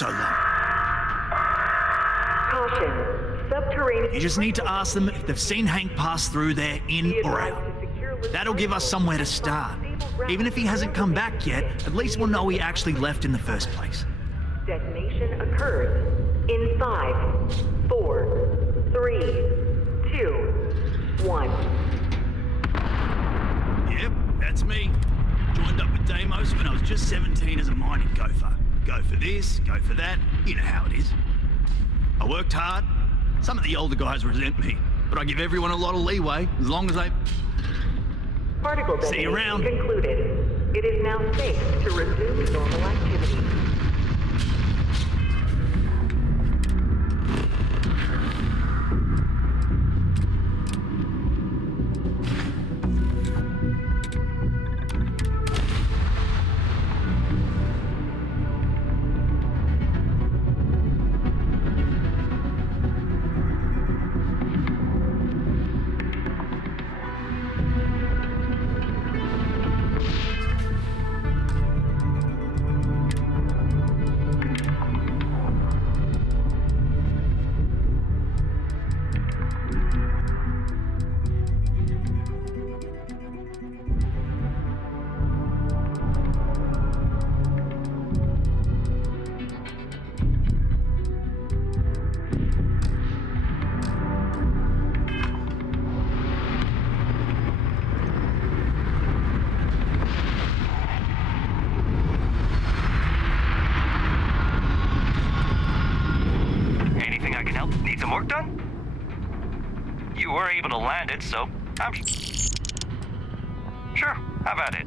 so long. Caution. Subterranean... You just need to ask them if they've seen Hank pass through there, in or out. That'll give us somewhere to start. Even if he hasn't come back yet, at least we'll know he actually left in the first place. Detonation occurs in 5, 4, 3, 2, 1. Yep, that's me. Joined up with Deimos when I was just 17 as a mining gopher. Go for this, go for that, you know how it is. I worked hard. Some of the older guys resent me, but I give everyone a lot of leeway as long as they... Particle See you around. concluded. It is now safe to resume normal activity. Work done? You were able to land it, so I'm sure. Have at it.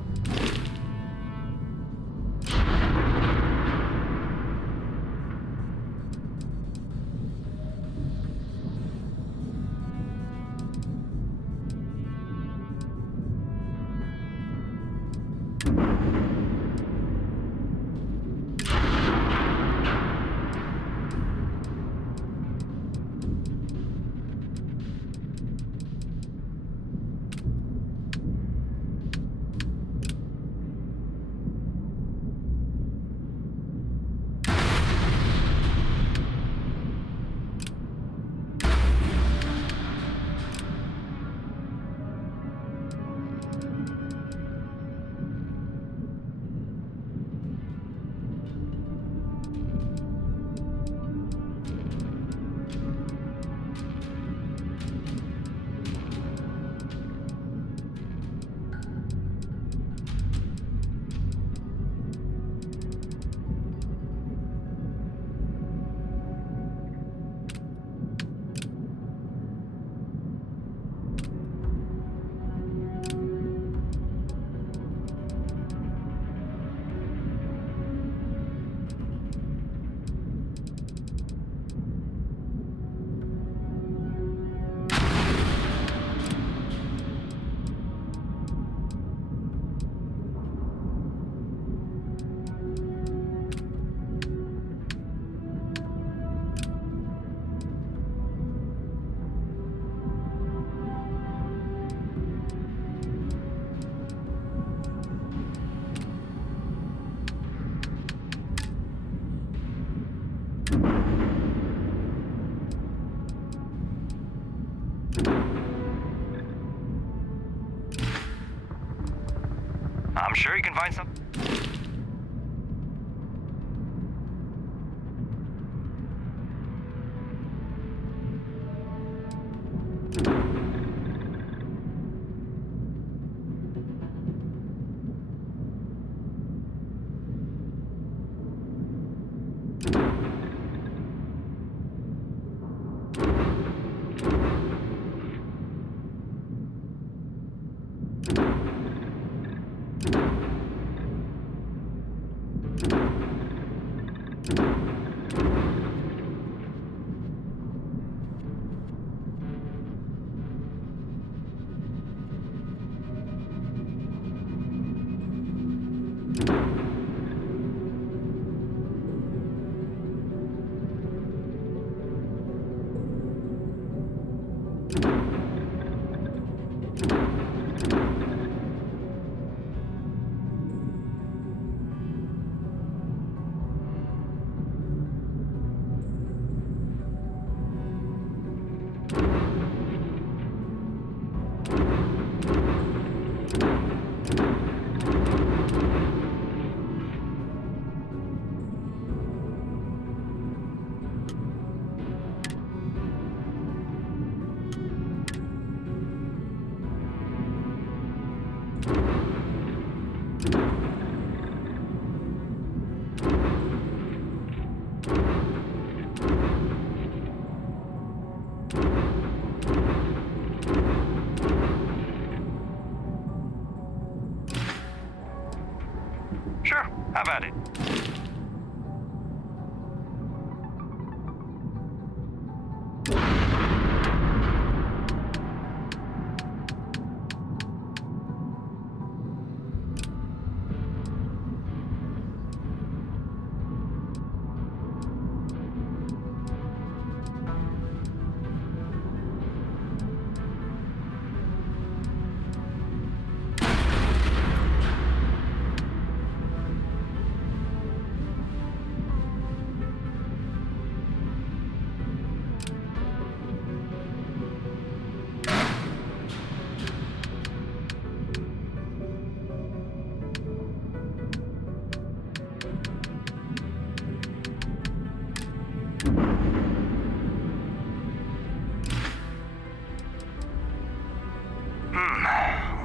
I'm sure you can find some.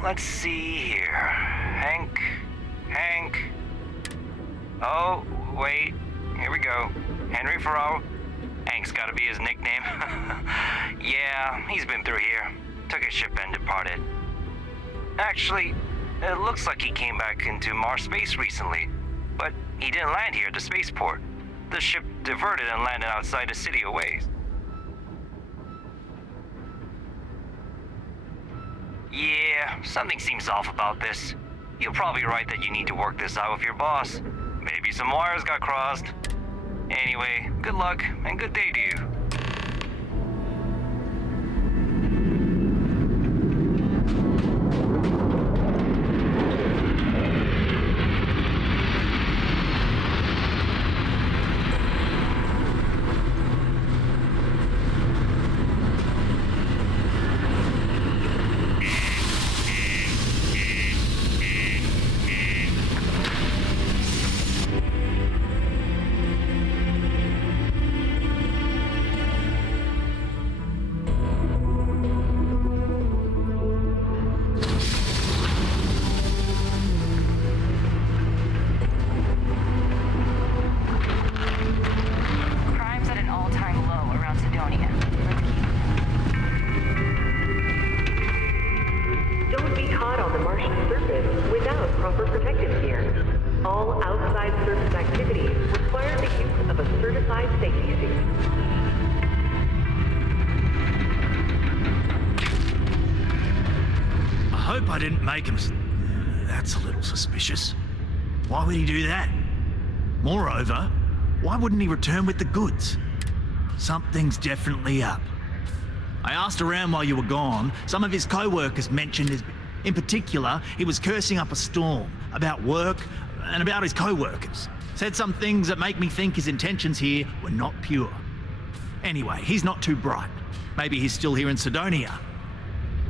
let's see here. Hank. Oh, wait. Here we go. Henry Farrell. Hank's gotta be his nickname. Yeah, he's been through here. Took his ship and departed. Actually, it looks like he came back into Mars space recently, but he didn't land here at the spaceport. The ship diverted and landed outside the city a ways. Yeah, something seems off about this. You're probably right that you need to work this out with your boss. Maybe some wires got crossed. Anyway, good luck and good day to you. Crime's at an all-time low around Sidonia. Let's keep Don't be caught on the Martian surface without proper protective gear. All outside surface activities require the use of a certified safety suit. I hope I didn't make him. That's a little suspicious. Why would he do that? Moreover, why wouldn't he return with the goods? Something's definitely up. I asked around while you were gone. Some of his co-workers mentioned in particular, he was cursing up a storm about work and about his co-workers. Said some things that make me think his intentions here were not pure. Anyway, he's not too bright. Maybe he's still here in Sidonia.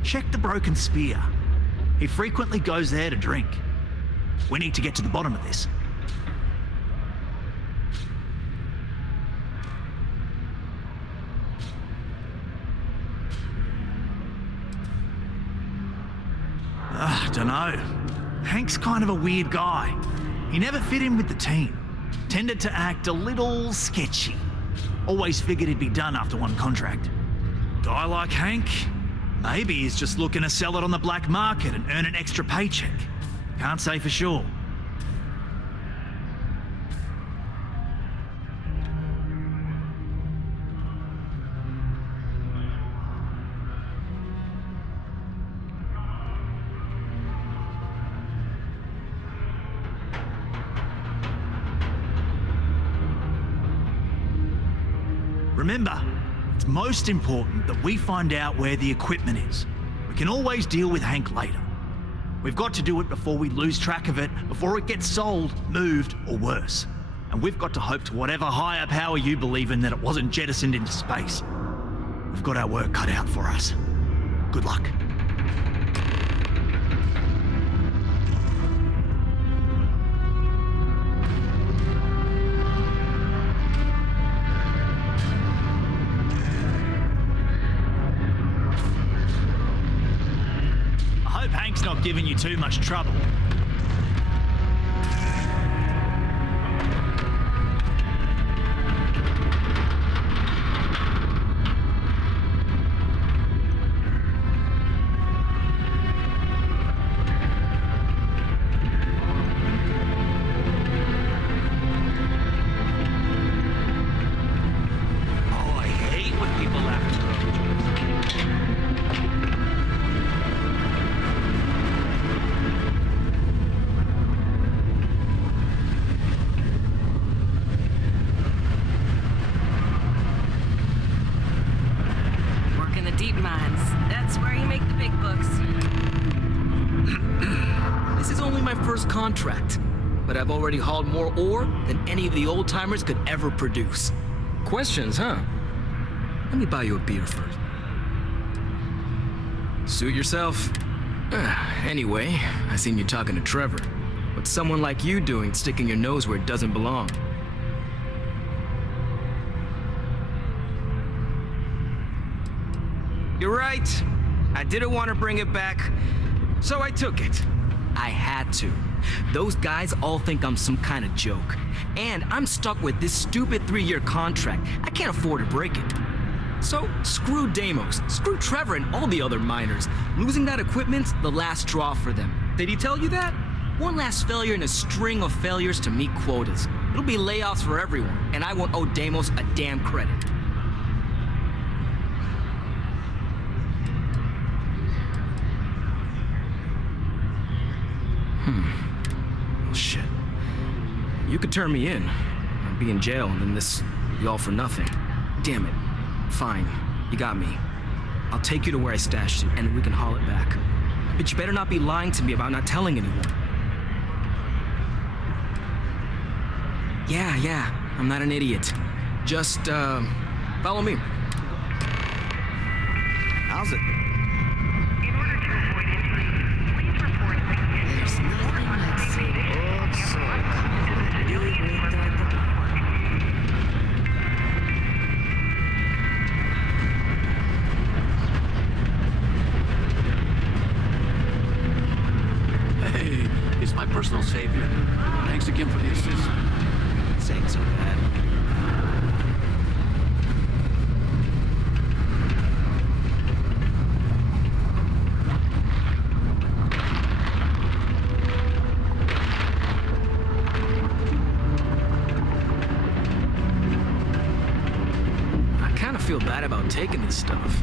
Check the Broken Spear. He frequently goes there to drink. We need to get to the bottom of this. Dunno. Hank's kind of a weird guy. He never fit in with the team. Tended to act a little sketchy. Always figured he'd be done after one contract. Guy like Hank? Maybe he's just looking to sell it on the black market and earn an extra paycheck. Can't say for sure. Remember, it's most important that we find out where the equipment is. We can always deal with Hank later. We've got to do it before we lose track of it, before it gets sold, moved, or worse. And we've got to hope to whatever higher power you believe in that it wasn't jettisoned into space. We've got our work cut out for us. Good luck. Hank's not giving you too much trouble. Oh, I hate when people laugh. Deep mines. That's where you make the big bucks. This is only my first contract, but I've already hauled more ore than any of the old-timers could ever produce. Questions, huh? Let me buy you a beer first. Suit yourself. Anyway, I seen you talking to Trevor. What's someone like you doing sticking your nose where it doesn't belong? You're right. I didn't want to bring it back, So I took it. I had to. Those guys all think I'm some kind of joke. And I'm stuck with this stupid 3-year contract. I can't afford to break it. So, screw Deimos, screw Trevor and all the other miners. Losing that equipment's the last straw for them. Did he tell you that? One last failure in a string of failures to meet quotas. It'll be layoffs for everyone, and I won't owe Deimos a damn credit. Oh, shit. You could turn me in. I'd be in jail, and then this be all for nothing. Damn it. Fine. You got me. I'll take you to where I stashed it, and we can haul it back. But you better not be lying to me about not telling anyone. Yeah. I'm not an idiot. Just, follow me. How's it? In order to avoid injury, please report that There's nothing like seeing old soul really ripped out the park. Hey, it's my personal savior. Thanks again for the assist. This ain't so bad. I kind of feel bad about taking this stuff.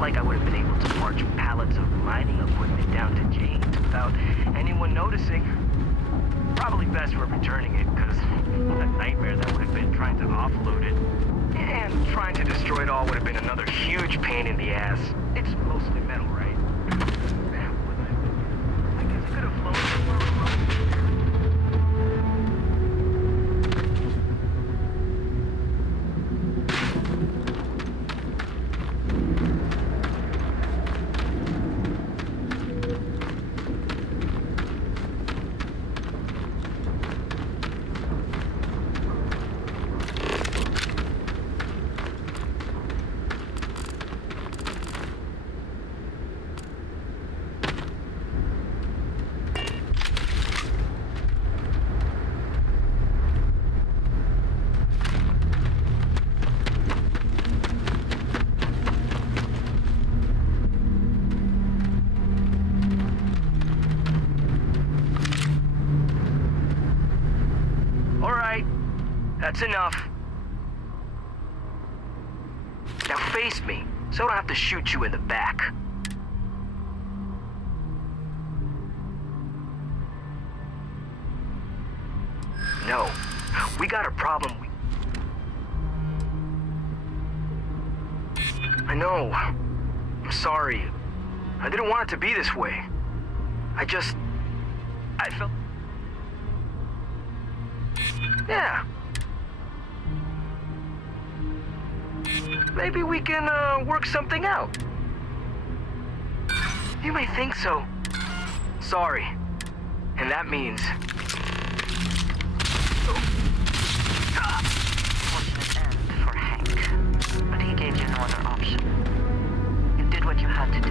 like I would have been able to march pallets of mining equipment down to James without anyone noticing. Probably best we're returning it, because what a nightmare that would have been trying to offload it. And trying to destroy it all would have been another huge pain in the ass. It's mostly metal, right? Man, I guess it could have flown somewhere remote. That's enough. Now face me, so I don't have to shoot you in the back. No, we got a problem. I know. I'm sorry. I didn't want it to be this way. I felt... Yeah. Maybe we can, work something out. You may think so. Sorry. And that means... Fortunate end for Hank. But he gave you no other option. You did what you had to do.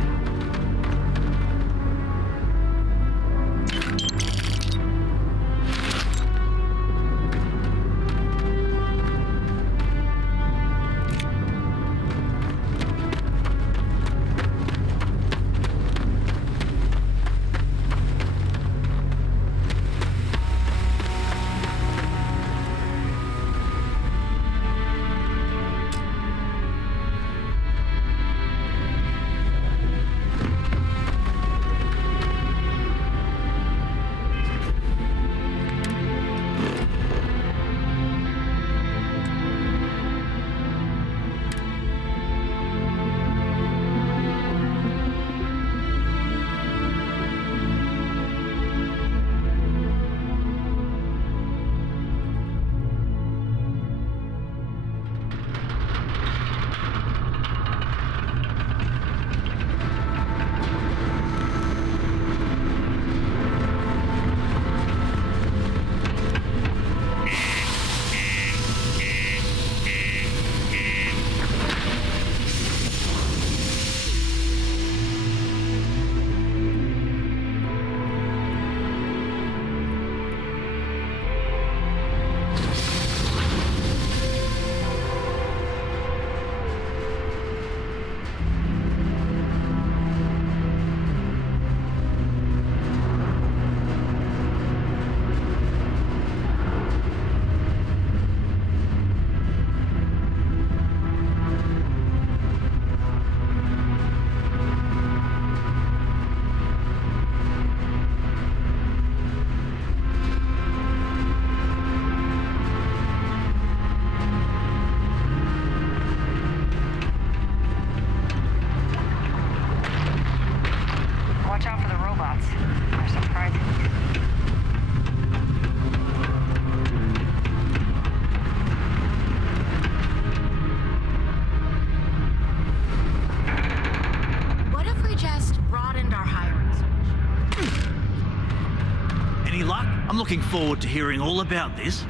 Looking forward to hearing all about this.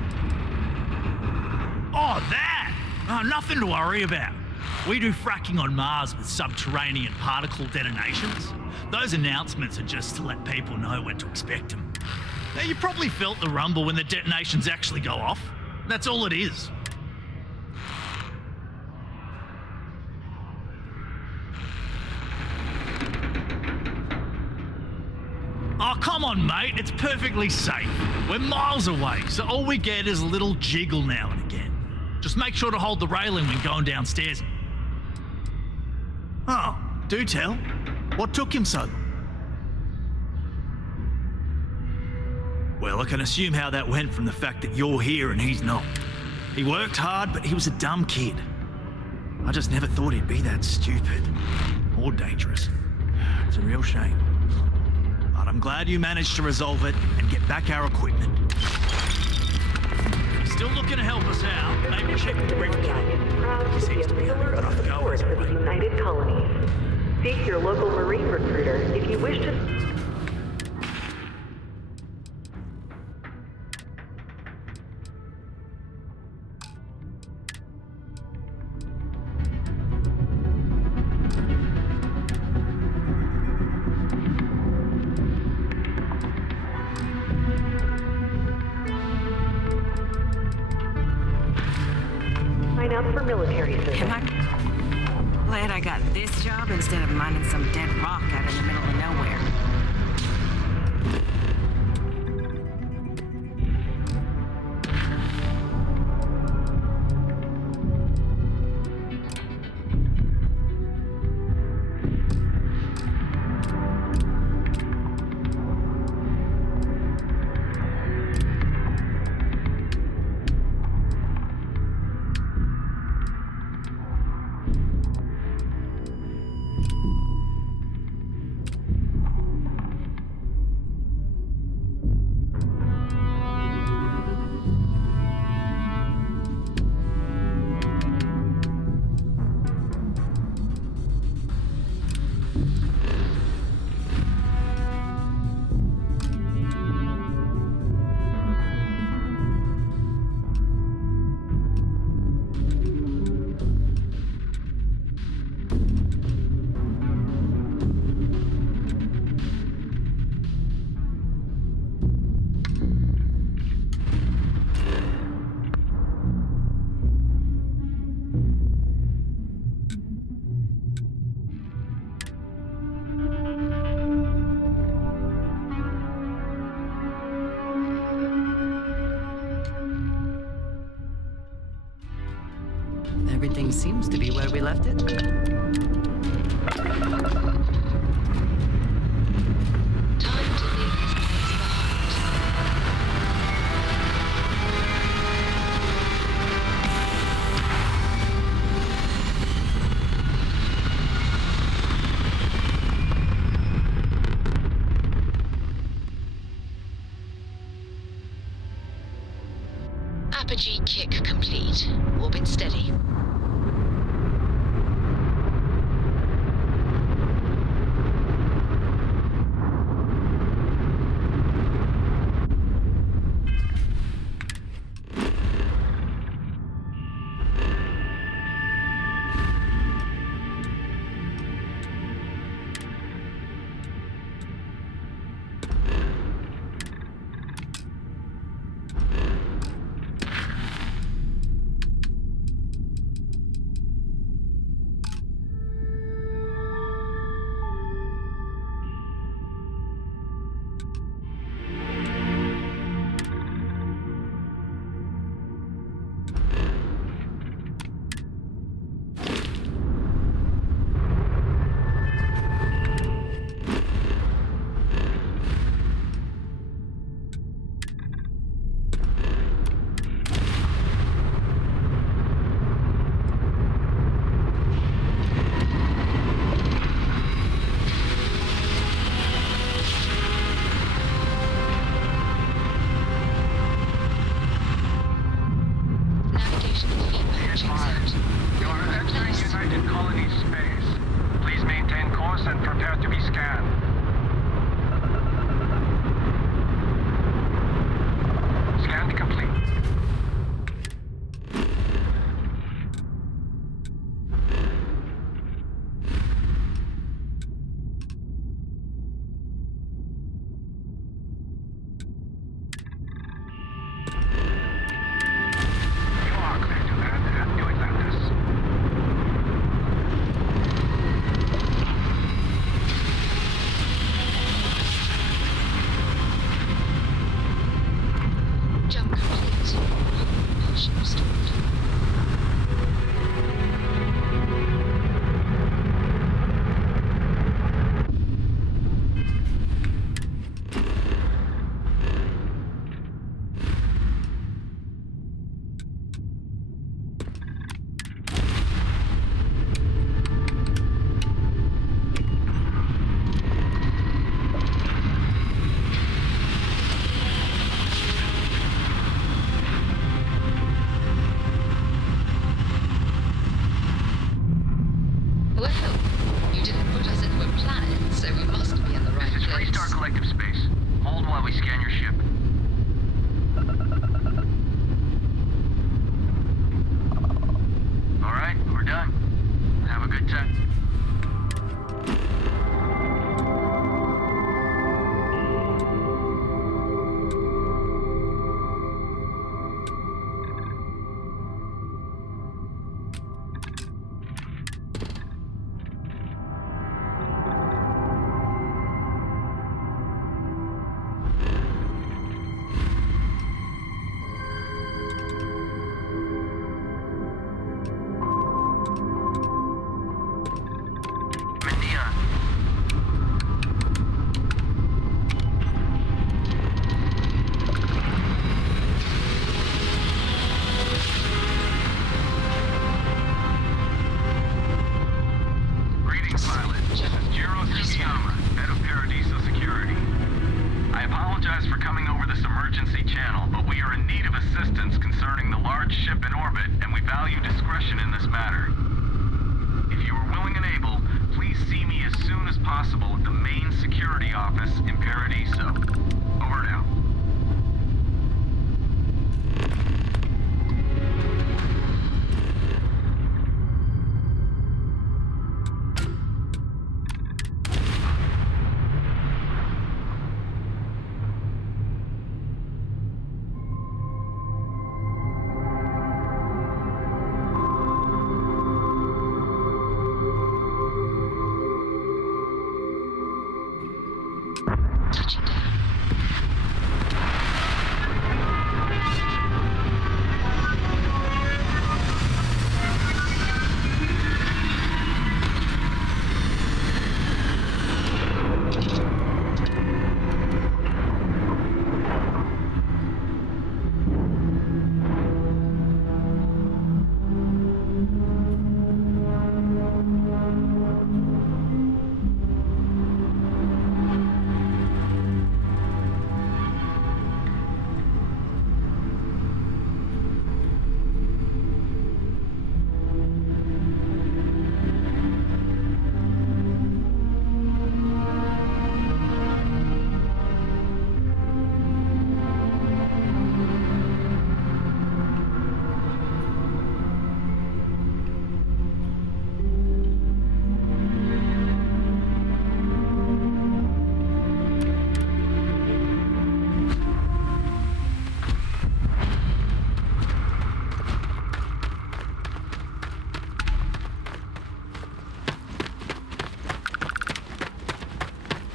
Oh, that! Oh, nothing to worry about. We do fracking on Mars with subterranean particle detonations. Those announcements are just to let people know when to expect them. Now, you probably felt the rumble when the detonations actually go off. That's all it is. Oh, come on, mate. It's perfectly safe. We're miles away, so all we get is a little jiggle now and again. Just make sure to hold the railing when going downstairs. Oh, do tell. What took him so long? Well, I can assume how that went from the fact that you're here and he's not. He worked hard, but he was a dumb kid. I just never thought he'd be that stupid. Or dangerous. It's a real shame. But I'm glad you managed to resolve it and get back our equipment. Still looking to help us out. Maybe check the briefcase. is proud to be a Seems to be pillar of enough support goers, for the right? United Colonies. Seek your local Marine recruiter if you wish to... Sign up for military service. Am I glad I got this job instead of mining some dead rock out in the middle of nowhere? Everything seems to be where we left it. Apogee kick complete. Orbit steady. possible at the main security office in Paradiso. Over now. Touching down.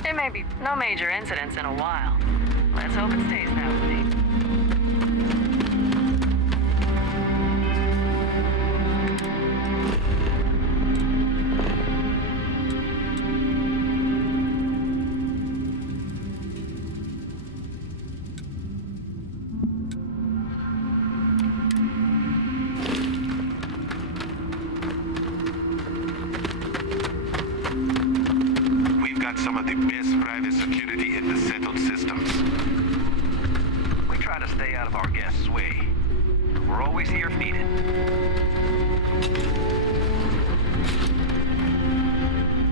There may be no major incidents in a while. Let's hope it stays that way. We've got some of the best private security in the settled systems. We try to stay out of our guests' way. We're always here feeding.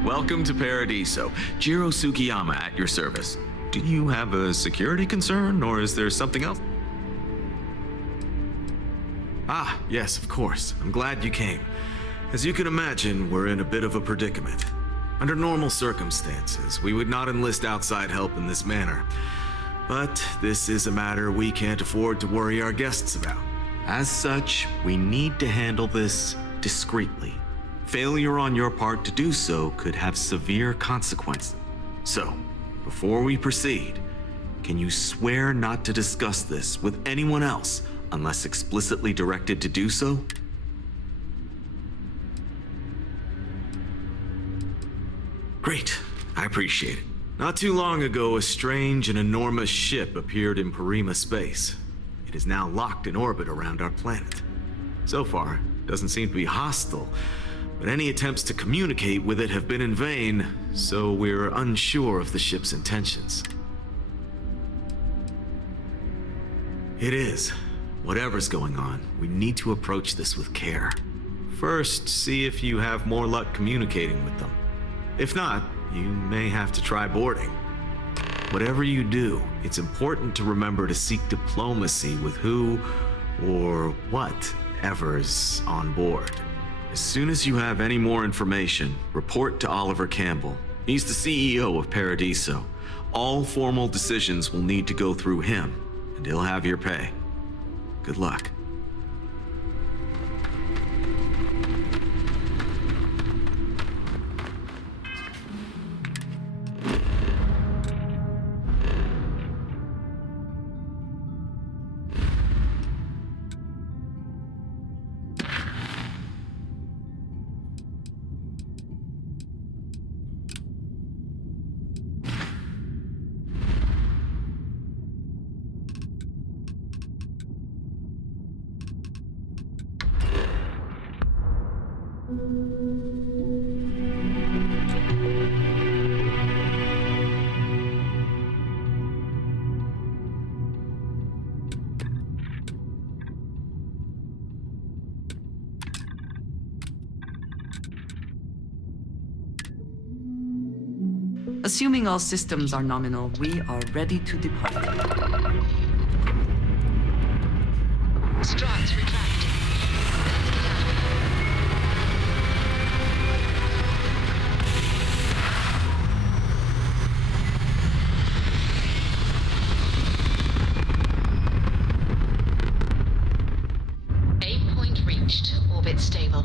Welcome to Paradiso. Jiro Sukiyama at your service. Do you have a security concern, or is there something else? Ah, yes, of course. I'm glad you came. As you can imagine, we're in a bit of a predicament. Under normal circumstances, we would not enlist outside help in this manner. But this is a matter we can't afford to worry our guests about. As such, we need to handle this discreetly. Failure on your part to do so could have severe consequences. So, before we proceed, can you swear not to discuss this with anyone else unless explicitly directed to do so? Great, I appreciate it. Not too long ago, a strange and enormous ship appeared in Parima space. It is now locked in orbit around our planet. So far, it doesn't seem to be hostile, but any attempts to communicate with it have been in vain, so we're unsure of the ship's intentions. It is. Whatever's going on, we need to approach this with care. First, see if you have more luck communicating with them. If not, you may have to try boarding. Whatever you do, it's important to remember to seek diplomacy with who or whatever's on board. As soon as you have any more information, report to Oliver Campbell. He's the CEO of Paradiso. All formal decisions will need to go through him, and he'll have your pay. Good luck. Assuming all systems are nominal, we are ready to depart. Struts retracting. Aim point reached. Orbit stable.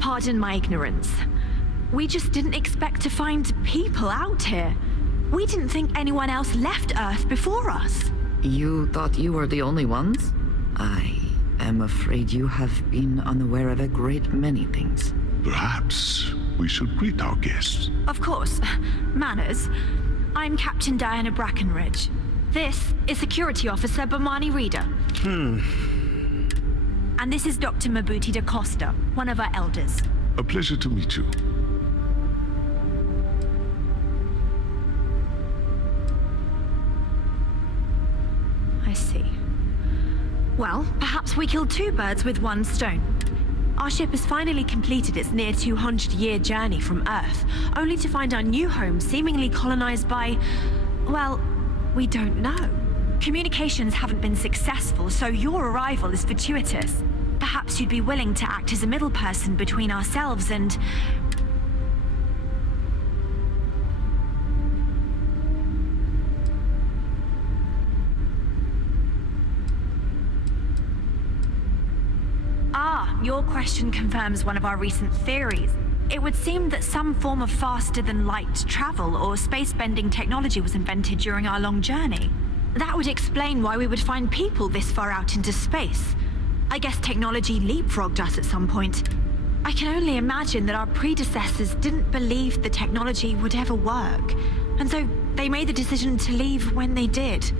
Pardon my ignorance. We just didn't expect to find people out here. We didn't think anyone else left Earth before us. You thought you were the only ones? I am afraid you have been unaware of a great many things. Perhaps we should greet our guests. Of course. Manners. I'm Captain Diana Brackenridge. This is Security Officer Bomani Reader. And this is Dr. Mabuti da Costa, one of our elders. A pleasure to meet you. I see. Well, perhaps we killed two birds with one stone. Our ship has finally completed its near 200-year journey from Earth, only to find our new home seemingly colonized by... well, we don't know. Communications haven't been successful, so your arrival is fortuitous. Perhaps you'd be willing to act as a middle person between ourselves and... Your question confirms one of our recent theories. It would seem that some form of faster-than-light travel or space-bending technology was invented during our long journey. That would explain why we would find people this far out into space. I guess technology leapfrogged us at some point. I can only imagine that our predecessors didn't believe the technology would ever work, and so they made the decision to leave when they did.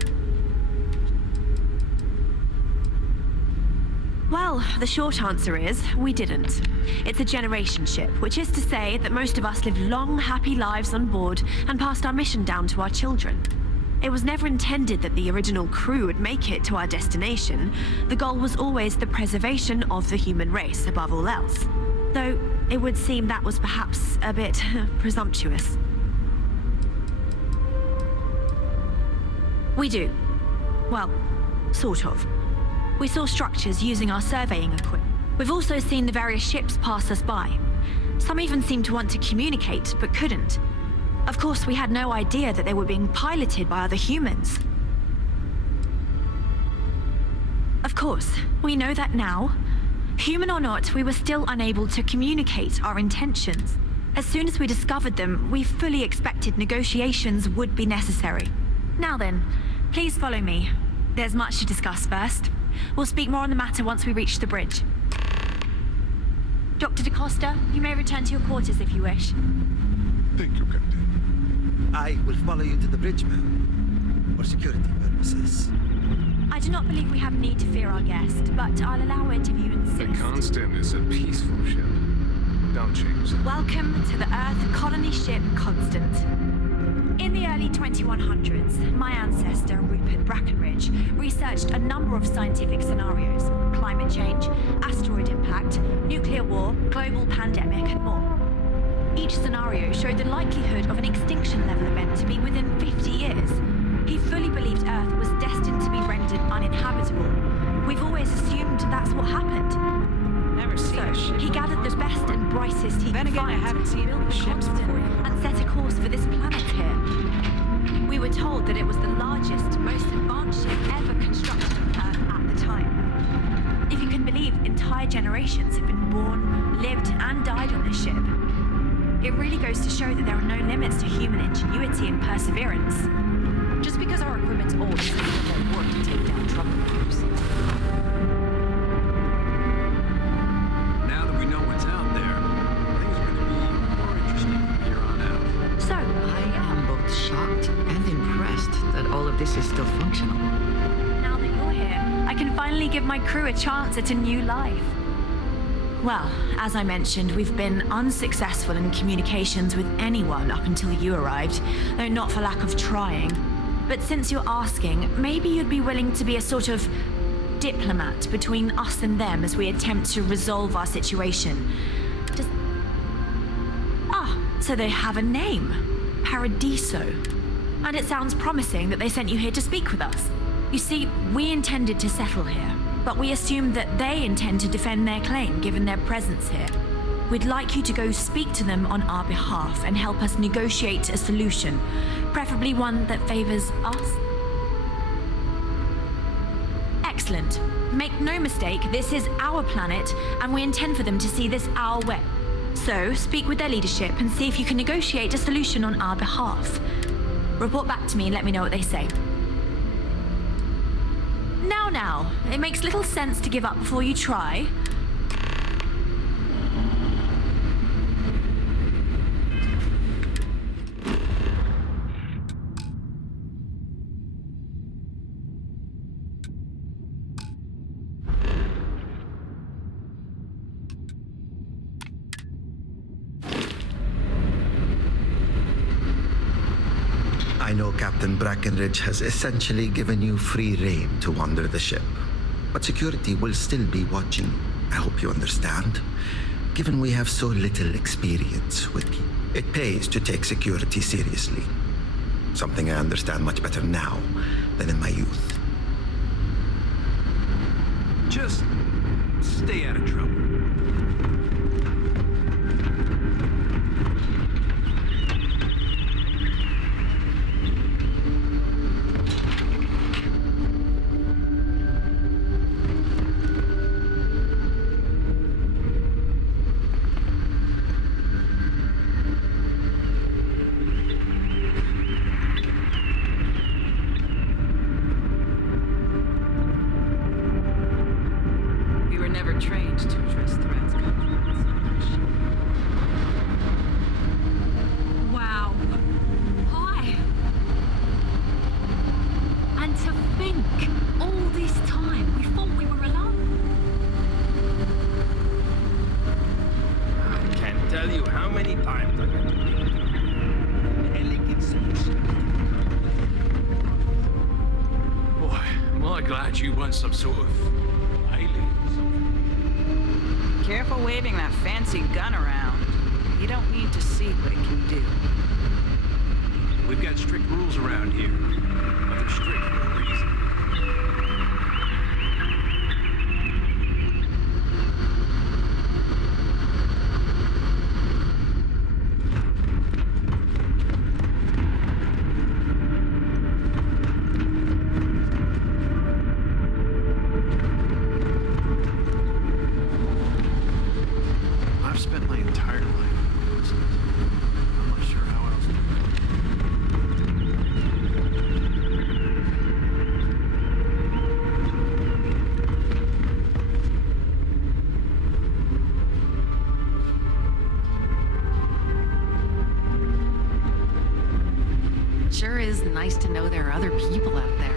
Well, the short answer is, we didn't. It's a generation ship, which is to say that most of us lived long, happy lives on board and passed our mission down to our children. It was never intended that the original crew would make it to our destination. The goal was always the preservation of the human race above all else. Though, it would seem that was perhaps a bit presumptuous. We do. Well, sort of. We saw structures using our surveying equipment. We've also seen the various ships pass us by. Some even seemed to want to communicate, but couldn't. Of course, we had no idea that they were being piloted by other humans. Of course, we know that now. Human or not, we were still unable to communicate our intentions. As soon as we discovered them, we fully expected negotiations would be necessary. Now then, please follow me. There's much to discuss first. We'll speak more on the matter once we reach the bridge. Dr. da Costa, you may return to your quarters if you wish. Thank you, Captain. I will follow you to the bridge, ma'am, for security purposes. I do not believe we have need to fear our guest, but I'll allow it if you insist. The Constant is a peaceful ship. Don't change that. Welcome to the Earth colony ship Constant. In the early 2100s, my ancestor, Rupert Brackenridge, researched a number of scientific scenarios: climate change, asteroid impact, nuclear war, global pandemic, and more. Each scenario showed the likelihood of an extinction-level event to be within 50 years. He fully believed Earth was destined to be rendered uninhabitable. We've always assumed that's what happened. Never seen a ship. He gathered the best and brightest he could find, I haven't seen any ships before you. and set a course for this planet here. We were told that it was the largest, most advanced ship ever constructed on Earth at the time. If you can believe, entire generations have been born, lived, and died on this ship. It really goes to show that there are no limits to human ingenuity and perseverance. Just because our equipment's old doesn't mean it won't work to take down troublemakers. Now that we know what's out there, things are going to be more interesting from here on out. So, I am both shocked and impressed that all of this is still functional. now that you're here, I can finally give my crew a chance at a new life. Well, as I mentioned, we've been unsuccessful in communications with anyone up until you arrived, though not for lack of trying. But since you're asking, maybe you'd be willing to be a sort of diplomat between us and them as we attempt to resolve our situation. So they have a name. Paradiso. And it sounds promising that they sent you here to speak with us. You see, we intended to settle here, but we assumed that they intend to defend their claim given their presence here. We'd like you to go speak to them on our behalf and help us negotiate a solution, preferably one that favors us. Excellent. Make no mistake, this is our planet, and we intend for them to see this our way. So, speak with their leadership and see if you can negotiate a solution on our behalf. Report back to me and let me know what they say. Now, it makes little sense to give up before you try. I know Captain Brackenridge has essentially given you free rein to wander the ship, but security will still be watching you. I hope you understand. Given we have so little experience with people, it pays to take security seriously. Something I understand much better now than in my youth. Just stay out of trouble. You want some sort of alien or something? Careful waving that fancy gun around. You don't need to see what it can do. We've got strict rules around here, but they're strict for a reason. Sure is nice to know there are other people out there.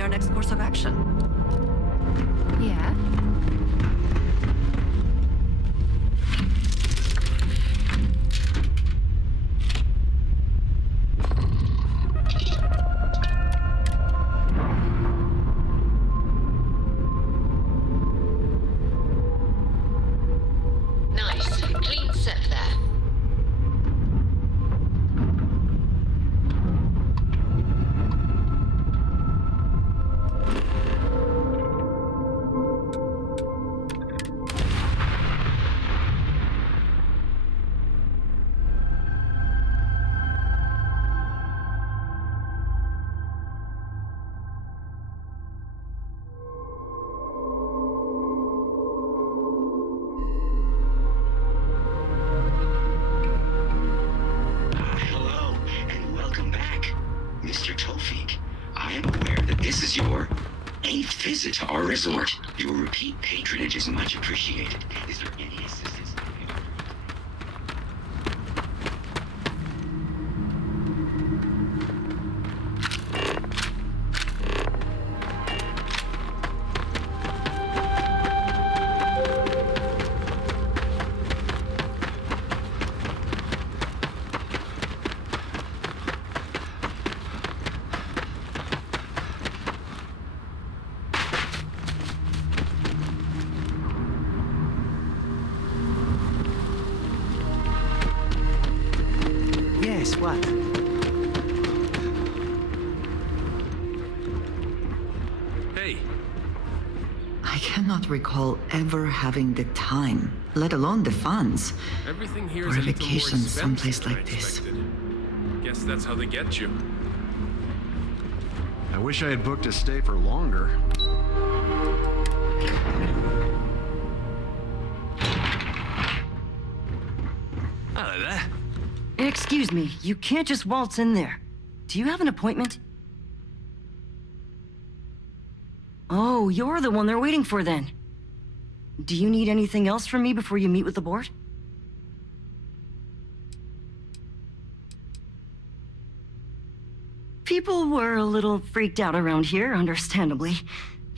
be our next course of action? Yeah? Nice. Clean set there. Hello, and welcome back. Mr. Tofik, I am aware that this is your 8th visit to our resort. Your repeat patronage is much appreciated. Is there any assistance I can offer? Yes, what? Hey. I cannot recall ever having the time, let alone the funds, Everything here for is a a little more vacation expensive someplace than I like this. expected. Guess that's how they get you. I wish I had booked a stay for longer. Hello there. Excuse me, you can't just waltz in there. Do you have an appointment? Oh, you're the one they're waiting for then. Do you need anything else from me before you meet with the board? People were a little freaked out around here, understandably.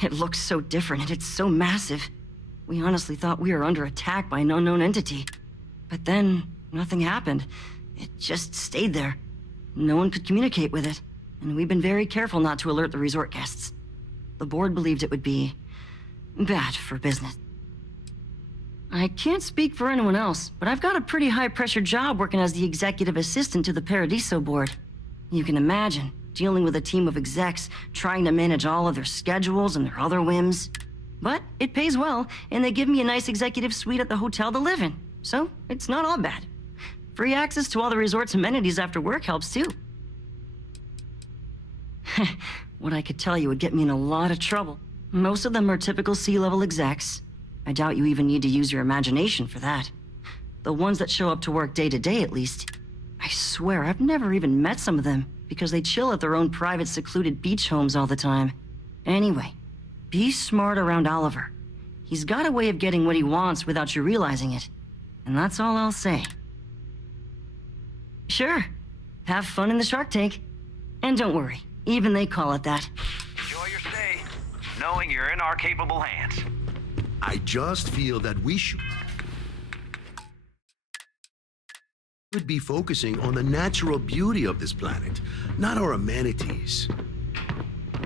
It looks so different and it's so massive. We honestly thought we were under attack by an unknown entity. But then, nothing happened. It just stayed there. No one could communicate with it, and we've been very careful not to alert the resort guests. The board believed it would be bad for business. I can't speak for anyone else, but I've got a pretty high-pressure job working as the executive assistant to the Paradiso board. You can imagine, dealing with a team of execs, trying to manage all of their schedules and their other whims. But it pays well, and they give me a nice executive suite at the hotel to live in, so it's not all bad. Free access to all the resort's amenities after work helps too. What I could tell you would get me in a lot of trouble. Most of them are typical C-level execs. I doubt you even need to use your imagination for that. The ones that show up to work day to day, at least. I swear, I've never even met some of them, because they chill at their own private secluded beach homes all the time. Anyway, be smart around Oliver. He's got a way of getting what he wants without you realizing it. And that's all I'll say. Sure. Have fun in the shark tank. And don't worry, even they call it that. Enjoy your stay, knowing you're in our capable hands. I just feel that we should be focusing on the natural beauty of this planet, not our amenities.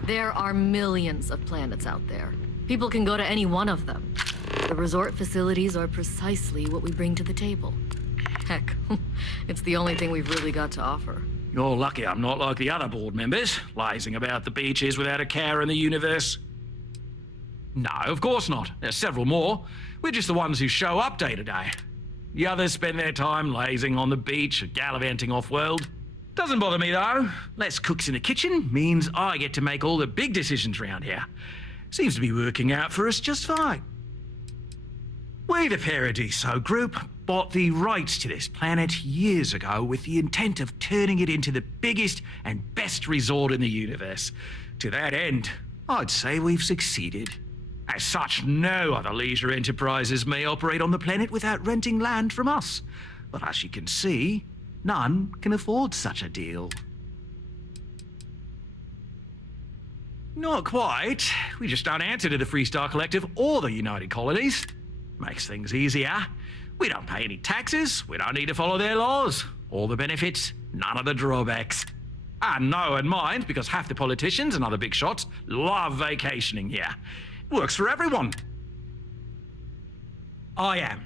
There are millions of planets out there. People can go to any one of them. The resort facilities are precisely what we bring to the table. Heck, it's the only thing we've really got to offer. You're lucky I'm not like the other board members, lazing about the beaches without a care in the universe. No, of course not. There's several more. We're just the ones who show up day to day. The others spend their time lazing on the beach or gallivanting off-world. Doesn't bother me, though. Less cooks in the kitchen means I get to make all the big decisions around here. Seems to be working out for us just fine. We, the Paradiso Group, bought the rights to this planet years ago with the intent of turning it into the biggest and best resort in the universe. To that end, I'd say we've succeeded. As such, no other leisure enterprises may operate on the planet without renting land from us. But as you can see, none can afford such a deal. Not quite. We just don't answer to the Freestar Collective or the United Colonies. Makes things easier. We don't pay any taxes, we don't need to follow their laws. All the benefits, none of the drawbacks. And no one minds because half the politicians and other big shots love vacationing here. Works for everyone. I am.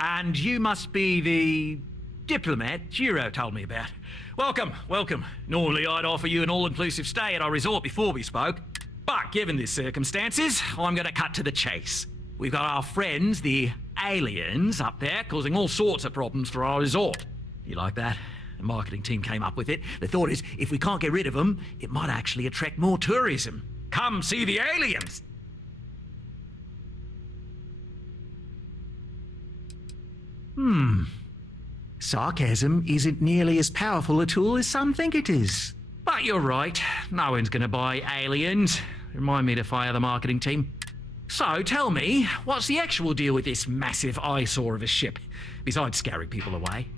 And you must be the diplomat Giro told me about. Welcome, welcome. Normally I'd offer you an all-inclusive stay at our resort before we spoke. But given the circumstances, I'm going to cut to the chase. We've got our friends, the aliens, up there causing all sorts of problems for our resort. You like that? The marketing team came up with it. The thought is, if we can't get rid of them, it might actually attract more tourism. Come see the aliens! Sarcasm isn't nearly as powerful a tool as some think it is. But you're right, no one's gonna buy aliens. Remind me to fire the marketing team. So tell me, what's the actual deal with this massive eyesore of a ship, besides scaring people away?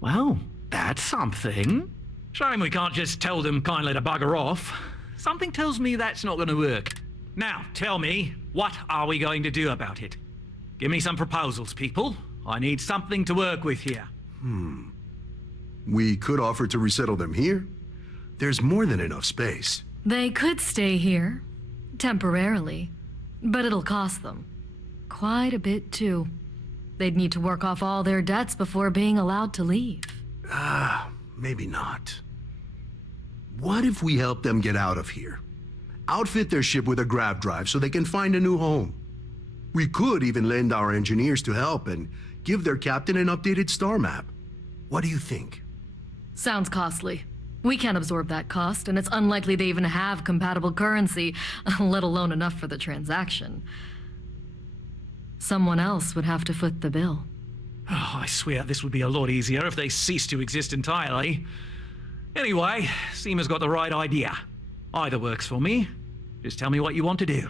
Well, that's something. Shame we can't just tell them kindly to bugger off. Something tells me that's not going to work. Now, tell me, what are we going to do about it? Give me some proposals, people. I need something to work with here. We could offer to resettle them here. There's more than enough space. They could stay here, temporarily, but it'll cost them. Quite a bit, too. They'd need to work off all their debts before being allowed to leave. Maybe not. What if we help them get out of here? Outfit their ship with a grav drive so they can find a new home. We could even lend our engineers to help and give their captain an updated star map. What do you think? Sounds costly. We can't absorb that cost, and it's unlikely they even have compatible currency, let alone enough for the transaction. Someone else would have to foot the bill. Oh, I swear this would be a lot easier if they ceased to exist entirely. Anyway, Seema's got the right idea. Either works for me. Just tell me what you want to do.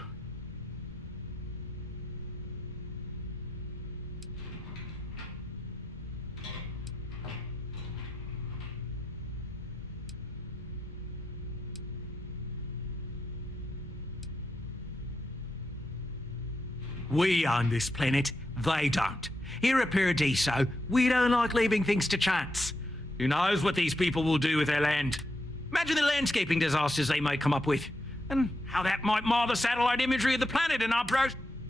We own this planet, they don't. Here at Paradiso, we don't like leaving things to chance. Who knows what these people will do with their land? Imagine the landscaping disasters they may come up with, and how that might mar the satellite imagery of the planet in our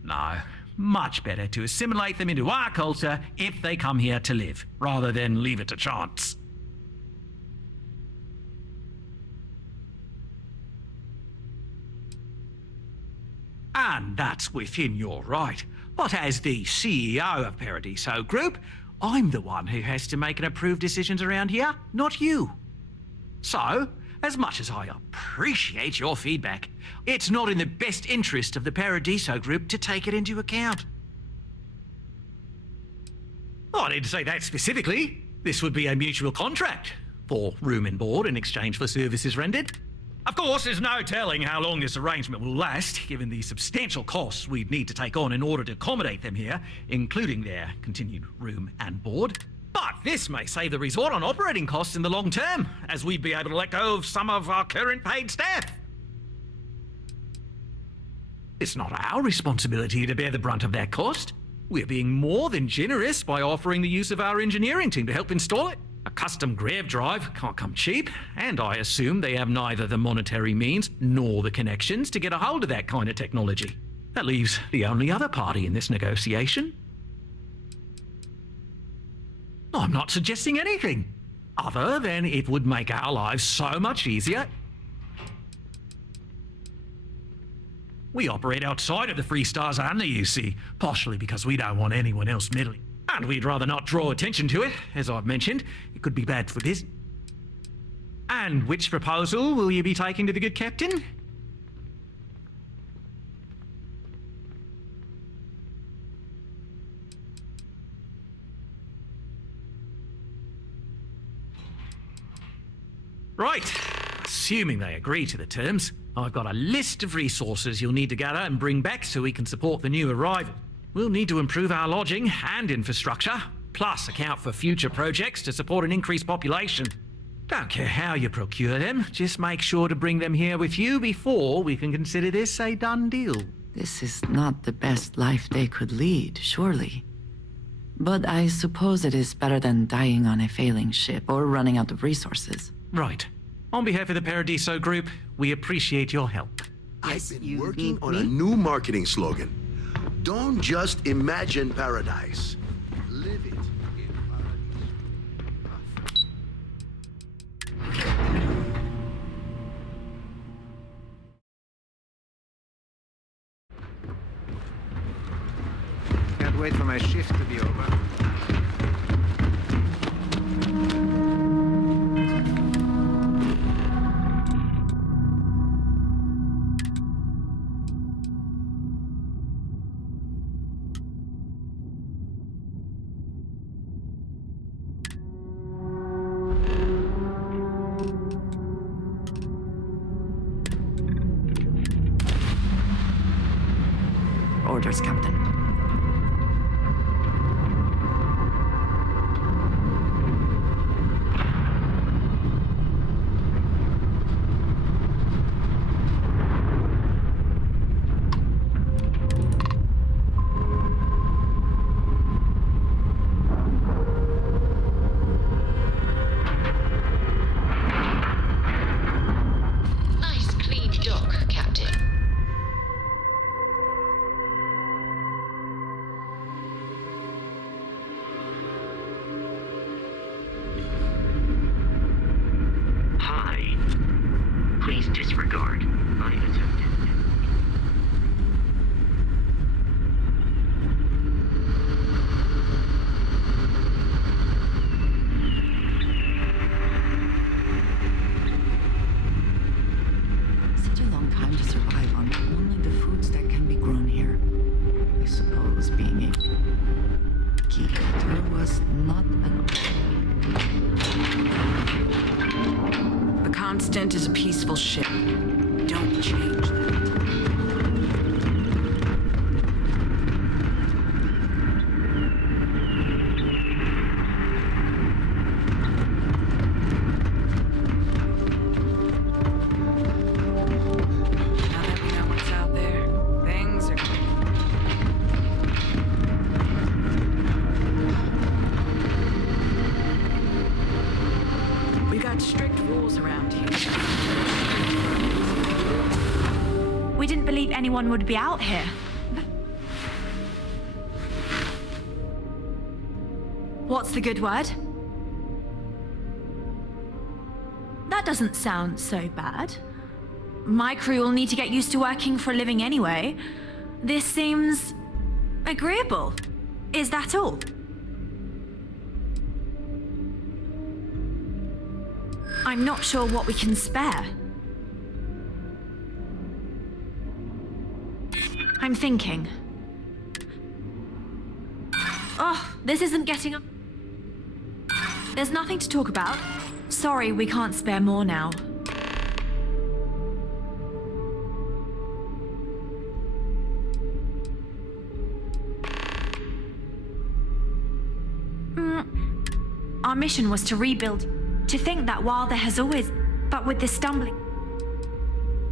No, much better to assimilate them into our culture if they come here to live, rather than leave it to chance. And that's within your right. But as the CEO of Paradiso Group, I'm the one who has to make and approve decisions around here, not you. So, as much as I appreciate your feedback, it's not in the best interest of the Paradiso Group to take it into account. I didn't say that specifically. This would be a mutual contract for room and board in exchange for services rendered. Of course, there's no telling how long this arrangement will last, given the substantial costs we'd need to take on in order to accommodate them here, including their continued room and board. But this may save the resort on operating costs in the long term, as we'd be able to let go of some of our current paid staff. It's not our responsibility to bear the brunt of that cost. We're being more than generous by offering the use of our engineering team to help install it. A custom grav drive can't come cheap, and I assume they have neither the monetary means nor the connections to get a hold of that kind of technology. That leaves the only other party in this negotiation. I'm not suggesting anything, other than it would make our lives so much easier. We operate outside of the Free Stars only, you see, partially because we don't want anyone else meddling. And we'd rather not draw attention to it, as I've mentioned. It could be bad for business. And which proposal will you be taking to the good captain? Right. Assuming they agree to the terms, I've got a list of resources you'll need to gather and bring back so we can support the new arrival. We'll need to improve our lodging and infrastructure, plus account for future projects to support an increased population. Don't care how you procure them, just make sure to bring them here with you before we can consider this a done deal. This is not the best life they could lead, surely. But I suppose it is better than dying on a failing ship or running out of resources. Right. On behalf of the Paradiso Group, we appreciate your help. I've been working on a new marketing slogan. Don't just imagine paradise. Live it in paradise. Can't wait for my shift to be over. Orders, Captain. Nice clean dock, Captain. Hi. Please disregard unattended. Such a long time to survive on only the foods that can be grown here. I suppose being a key eater was not an The Constant is a peaceful ship. Don't change that. Now that we know what's out there, things are We got strict rules around here. We didn't believe anyone would be out here. What's the good word? That doesn't sound so bad. My crew will need to get used to working for a living anyway. This seems agreeable. Is that all? I'm not sure what we can spare. I'm thinking. Oh, this isn't getting up. There's nothing to talk about. Sorry, we can't spare more now. Our mission was to rebuild. To think that while there has always... But with this stumbling...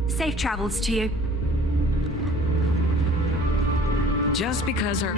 Safe travels to you. Just because her...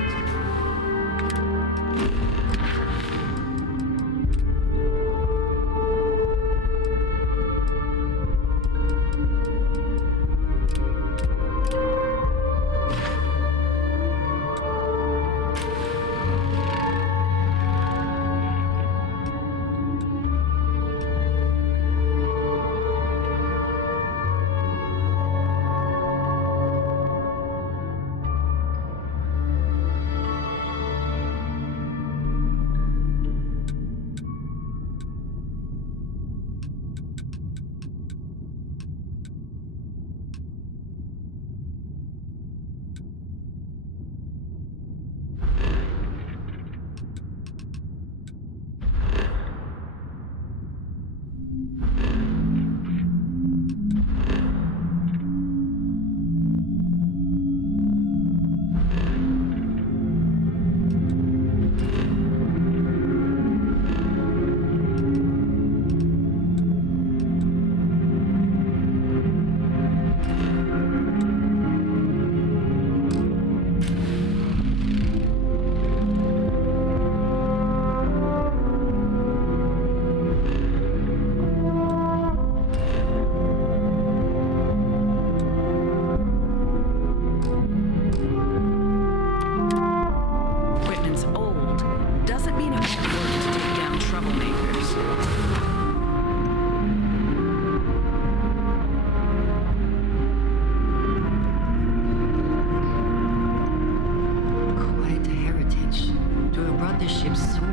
the ship so far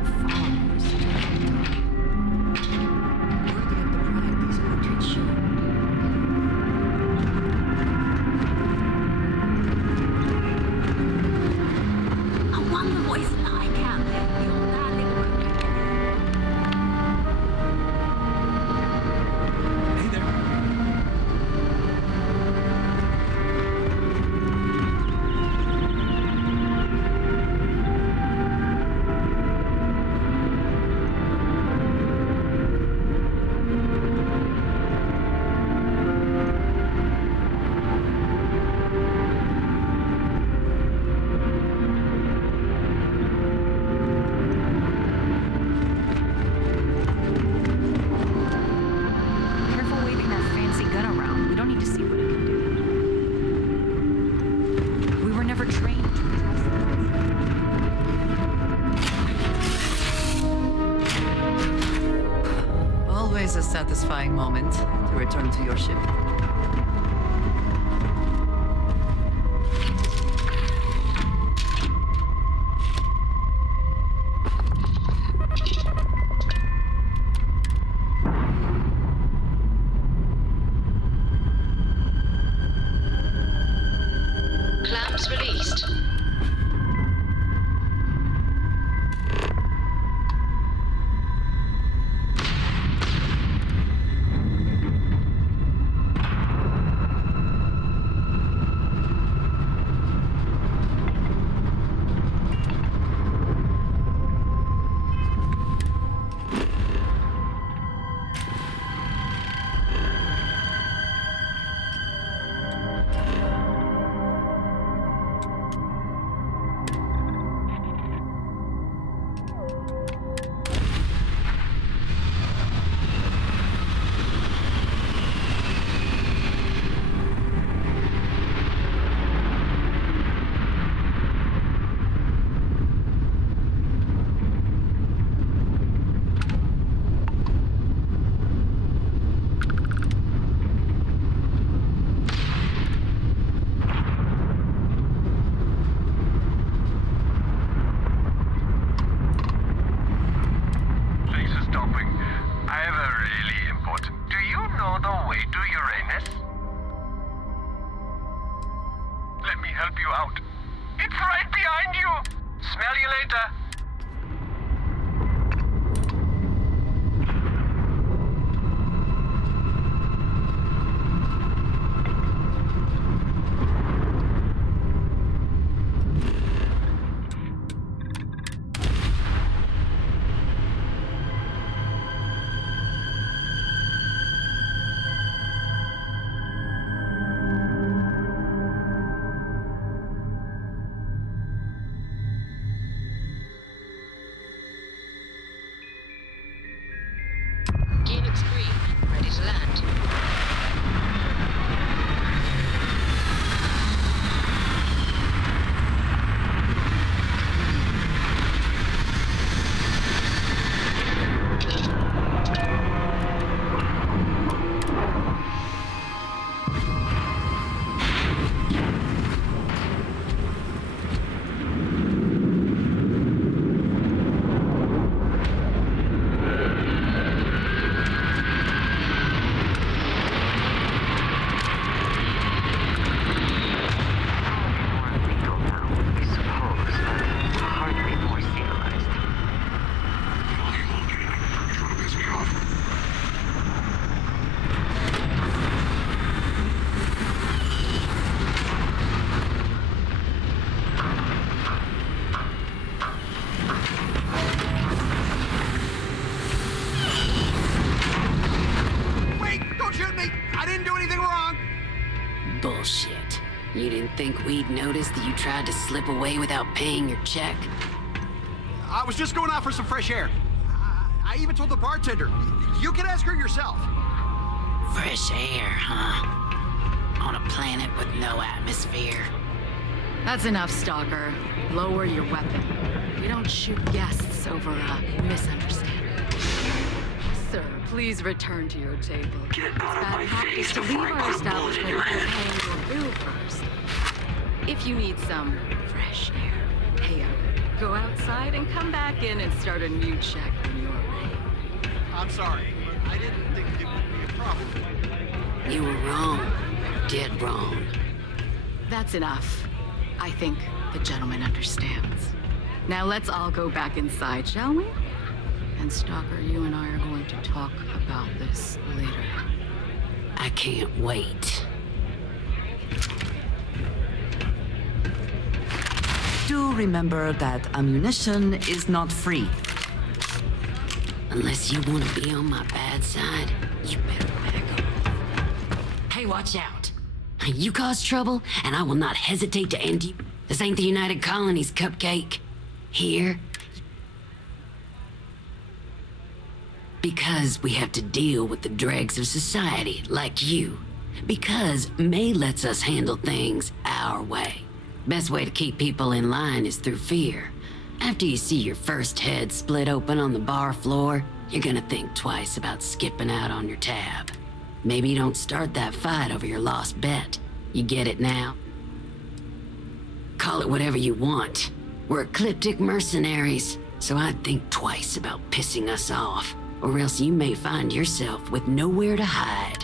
for such a long time. Worthy of the pride these portraits show. I wonder what it's like out there beyond that little Always a satisfying moment to return to your ship. Clamps released. Gearbox green, ready to land. Bullshit. You didn't think we'd notice that you tried to slip away without paying your check? I was just going out for some fresh air. I even told the bartender. You can ask her yourself. Fresh air, huh? On a planet with no atmosphere. That's enough, Stalker. Lower your weapon. We don't shoot guests over a misunderstanding. Sir, please return to your table. It's bad practice to leave our establishment before paying your bill first. If you need some fresh air, pay up. Go outside and come back in and start a new check when you're ready. I'm sorry, but I didn't think it would be a problem. You were wrong. Dead wrong. That's enough. I think the gentleman understands. Now let's all go back inside, shall we? And Stalker, you and I are going to talk about this later. I can't wait. Do remember that ammunition is not free. Unless you want to be on my bad side, you better back up. Hey, watch out. You cause trouble, and I will not hesitate to end you. This ain't the United Colonies, Cupcake. Here. Because we have to deal with the dregs of society, like you. Because May lets us handle things our way. Best way to keep people in line is through fear. After you see your first head split open on the bar floor, you're gonna think twice about skipping out on your tab. Maybe you don't start that fight over your lost bet. You get it now? Call it whatever you want. We're ecliptic mercenaries, so I'd think twice about pissing us off, or else you may find yourself with nowhere to hide.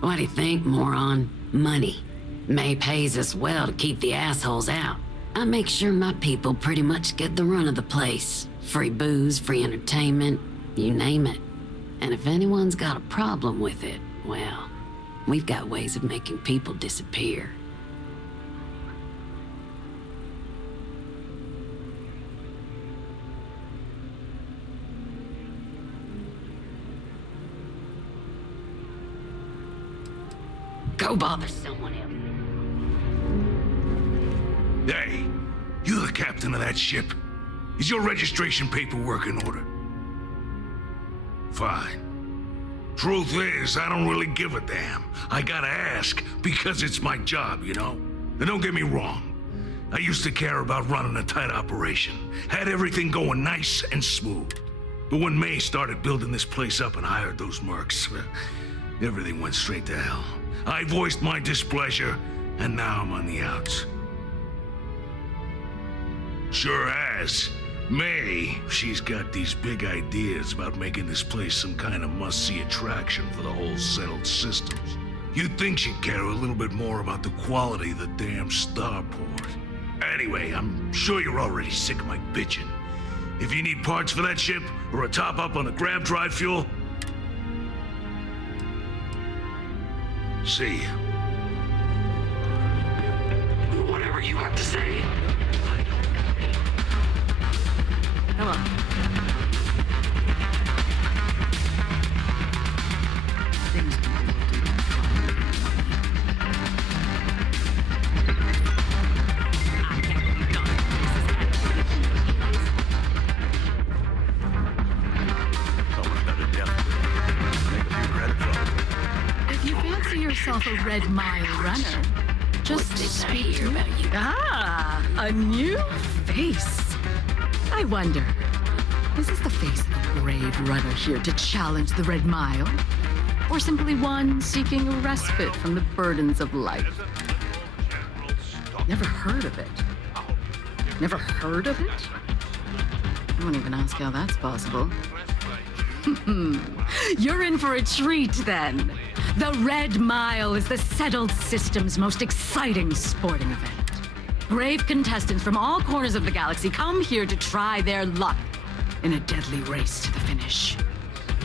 What do you think, moron? Money. May pays us well to keep the assholes out. I make sure my people pretty much get the run of the place. Free booze, free entertainment, you name it. And if anyone's got a problem with it, well, we've got ways of making people disappear. Go bother someone else. Hey, you the captain of that ship? Is your registration paperwork in order? Fine. Truth is, I don't really give a damn. I gotta ask, because it's my job, you know? And don't get me wrong. I used to care about running a tight operation. Had everything going nice and smooth. But when May started building this place up and hired those mercs, everything went straight to hell. I voiced my displeasure, and now I'm on the outs. Sure as. May, she's got these big ideas about making this place some kind of must-see attraction for the whole settled systems. You'd think she'd care a little bit more about the quality of the damn starport. Anyway, I'm sure you're already sick of my bitching. If you need parts for that ship, or a top-up on the grav drive fuel, see ya. Whatever you have to say. Come on. Things people will do that for. I can't believe God. If you fancy yourself a Red Mile runner, just speak to me. Ah, a new face. I wonder, is this the face of a brave runner here to challenge the Red Mile? Or simply one seeking a respite from the burdens of life? Never heard of it. Never heard of it? I won't even ask how that's possible. You're in for a treat, then. The Red Mile is the settled system's most exciting sporting event. Brave contestants from all corners of the galaxy come here to try their luck in a deadly race to the finish.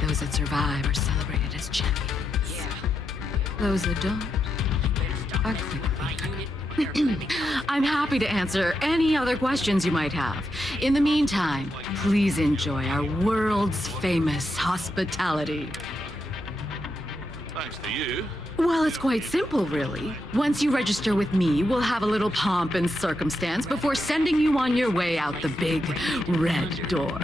Those that survive are celebrated as champions. Those that don't are quickly. I'm happy to answer any other questions you might have. In the meantime, please enjoy our world's famous hospitality. Thanks to you. Well, it's quite simple, really. Once you register with me, we'll have a little pomp and circumstance before sending you on your way out the big red door.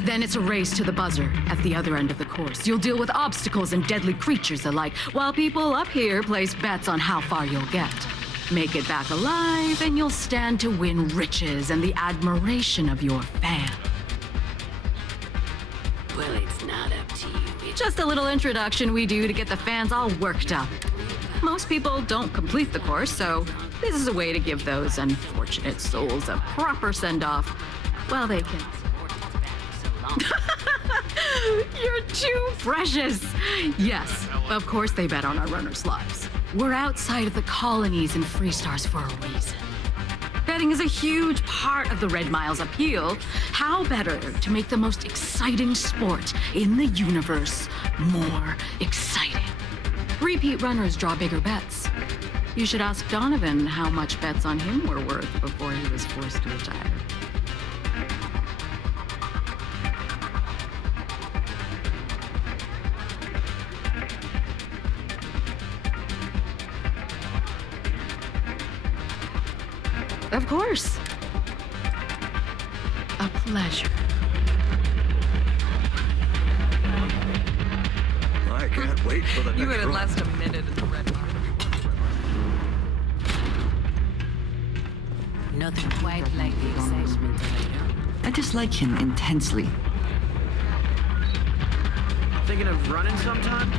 Then it's a race to the buzzer at the other end of the course. You'll deal with obstacles and deadly creatures alike, while people up here place bets on how far you'll get. Make it back alive, and you'll stand to win riches and the admiration of your fans. Well, it's not up to you. Just a little introduction we do to get the fans all worked up. Most people don't complete the course, so this is a way to give those unfortunate souls a proper send-off while they can. You're too precious! Yes, of course they bet on our runners' lives. We're outside of the colonies and Freestars for a reason. Betting is a huge part of the Red Mile's appeal. How better to make the most exciting sport in the universe more exciting? Repeat runners draw bigger bets. You should ask Donovan how much bets on him were worth before he was forced to retire. Of course. A pleasure. I can't wait for the next You wouldn't run. last a minute in the red line. Nothing quite like the excitement of a young. I dislike him intensely. Thinking of running sometime?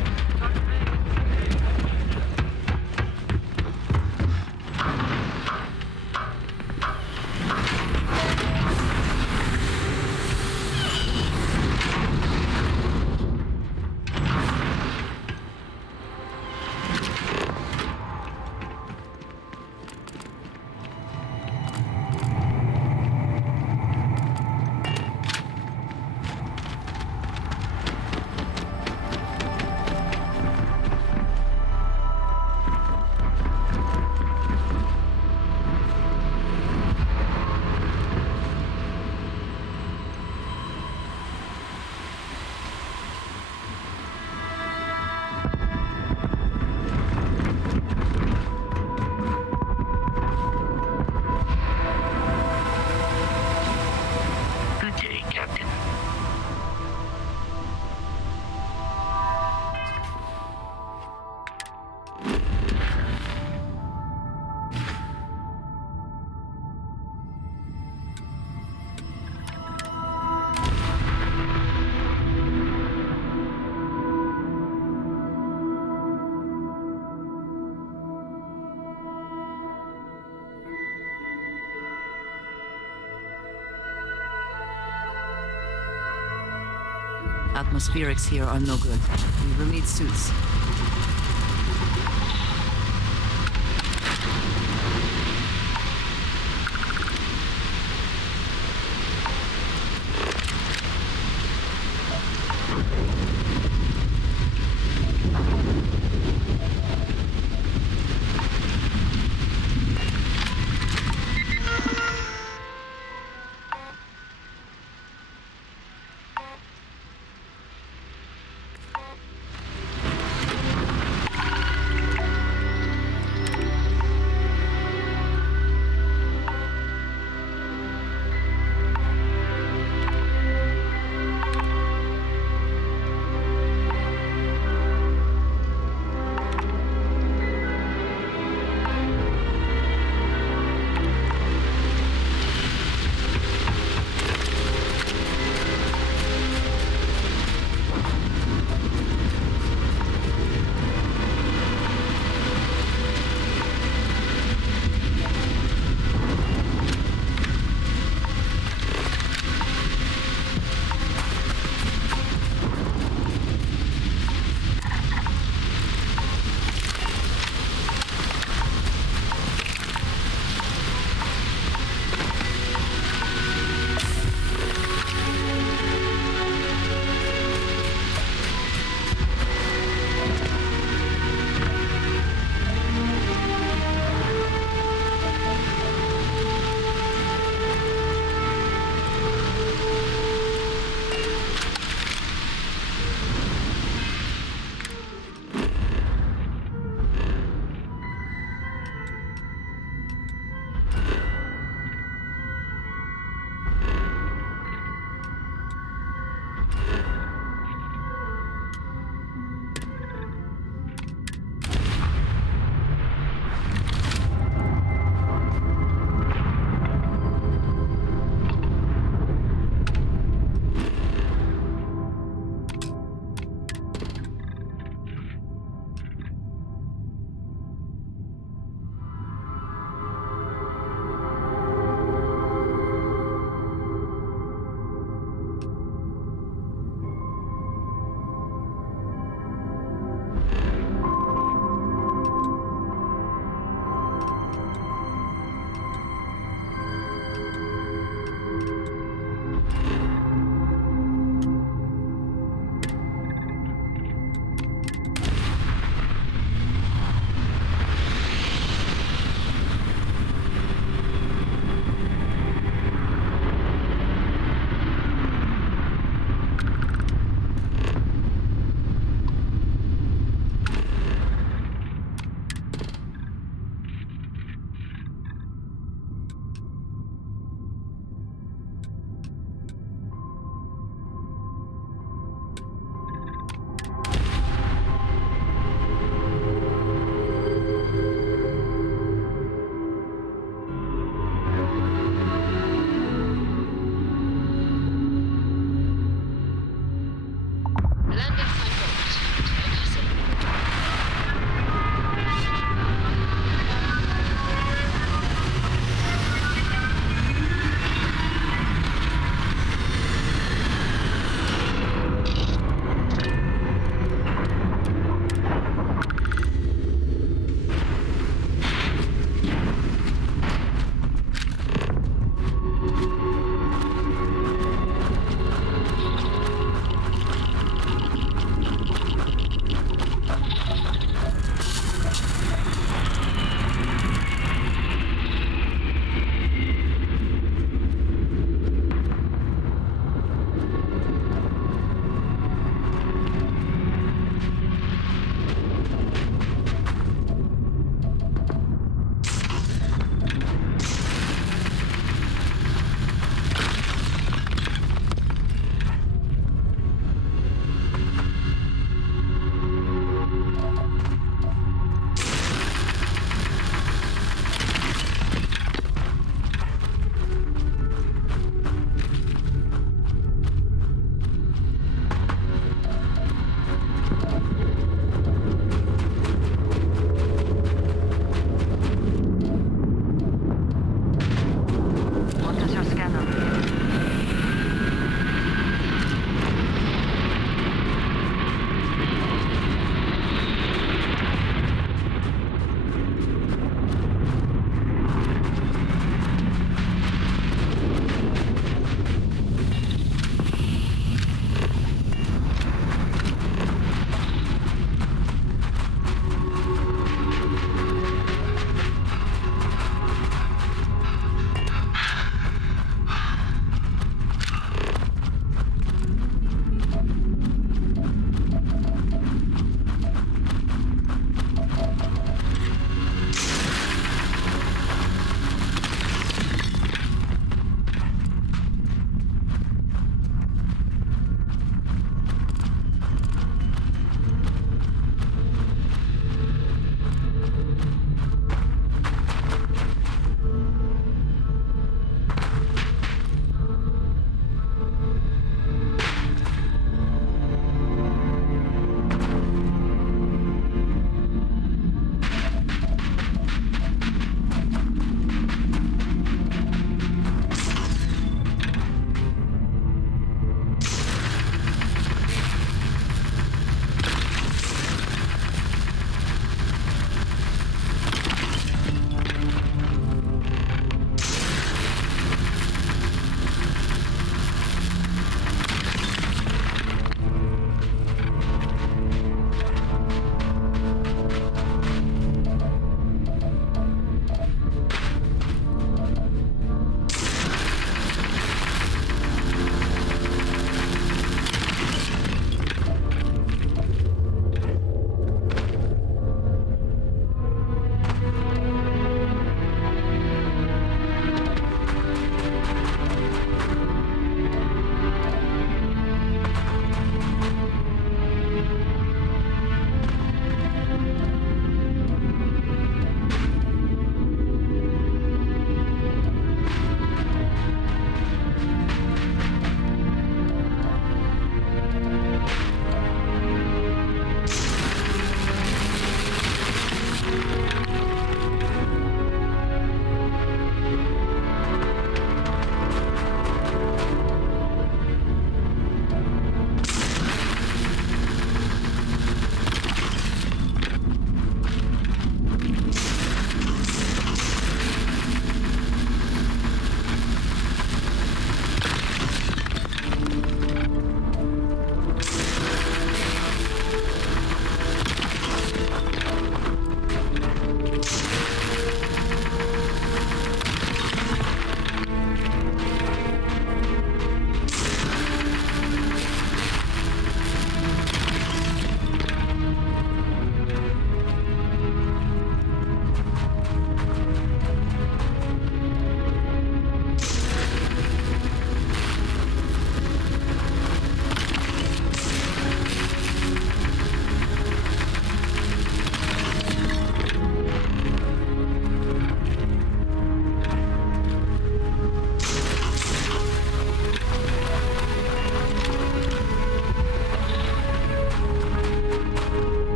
Good day, Captain. Atmospherics here are no good. We will need suits.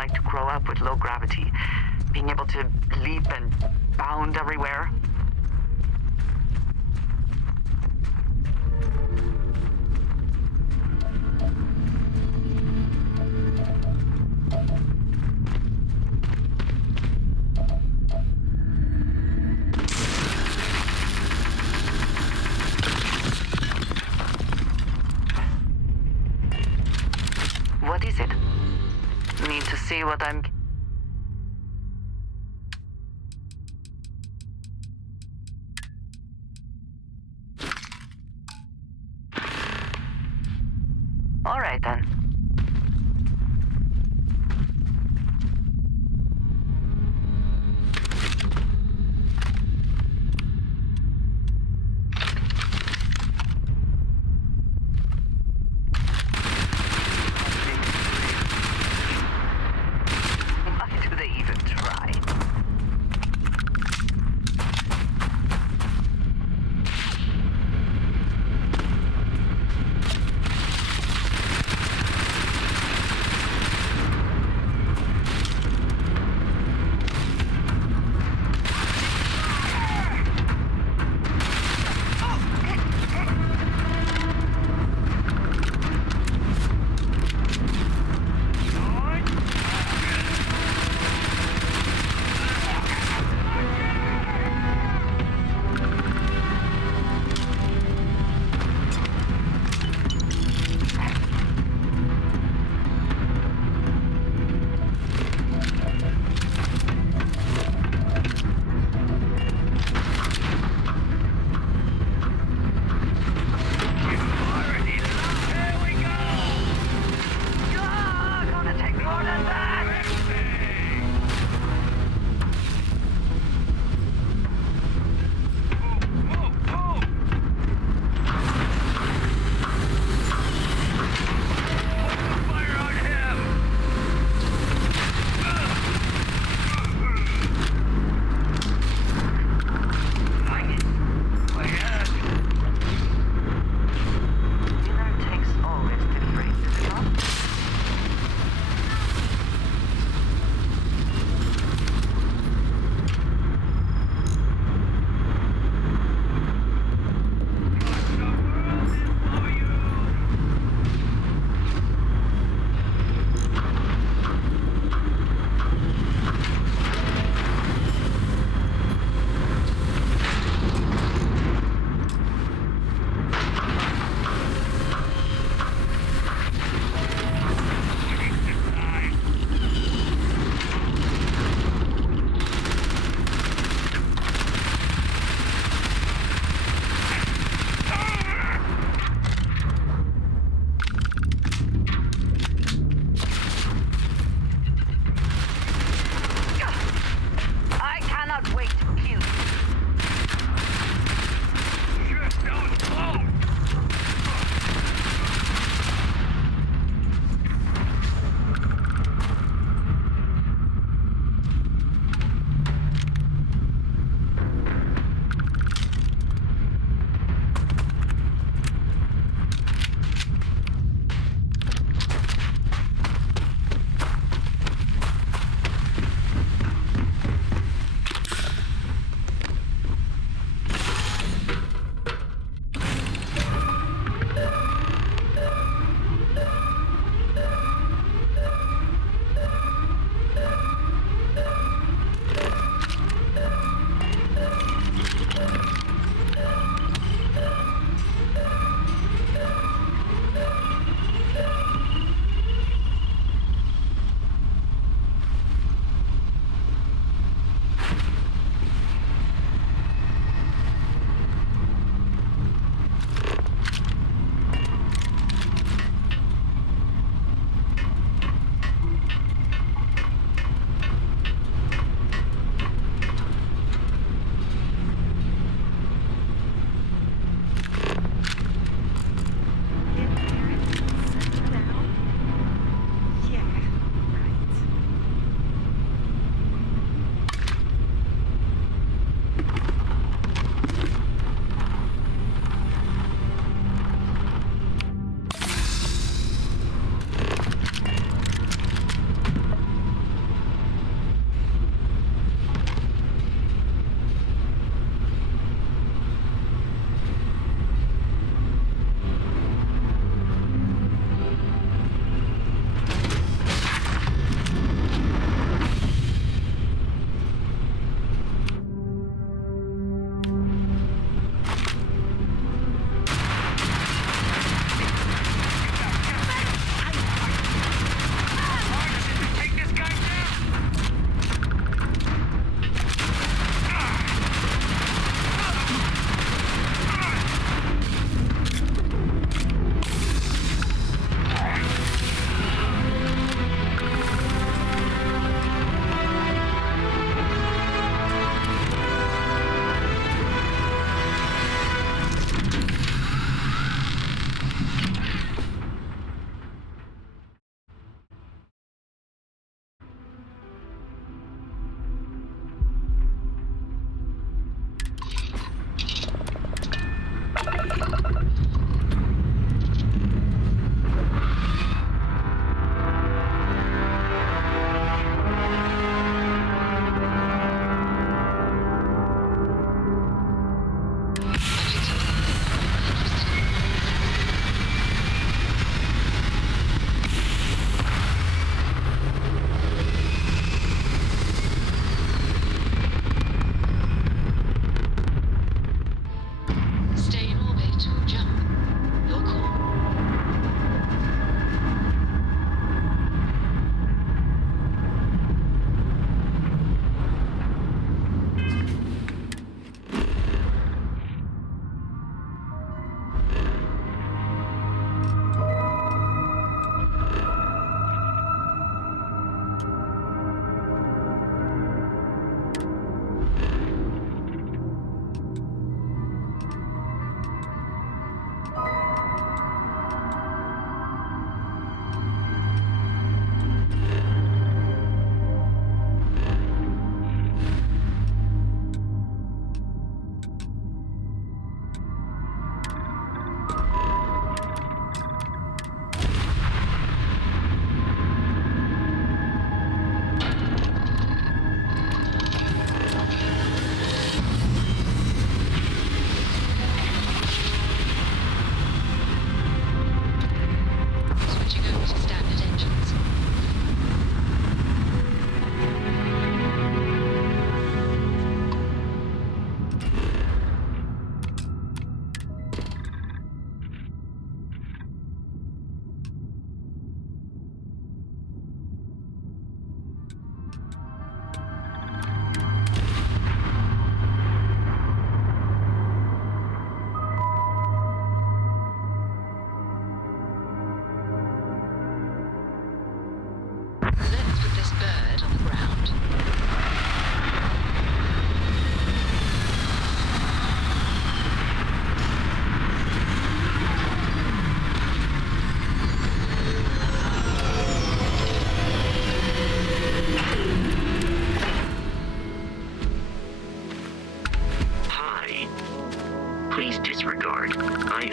like to grow up with low gravity? Being able to leap and bound everywhere? What is it? Need to see what I'm... All right, then. Why do they even try?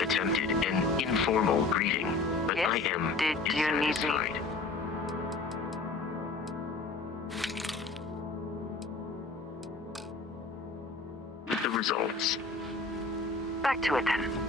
attempted an informal greeting, but Yes? I am Did you need me? dissatisfied. The results. Back to it then.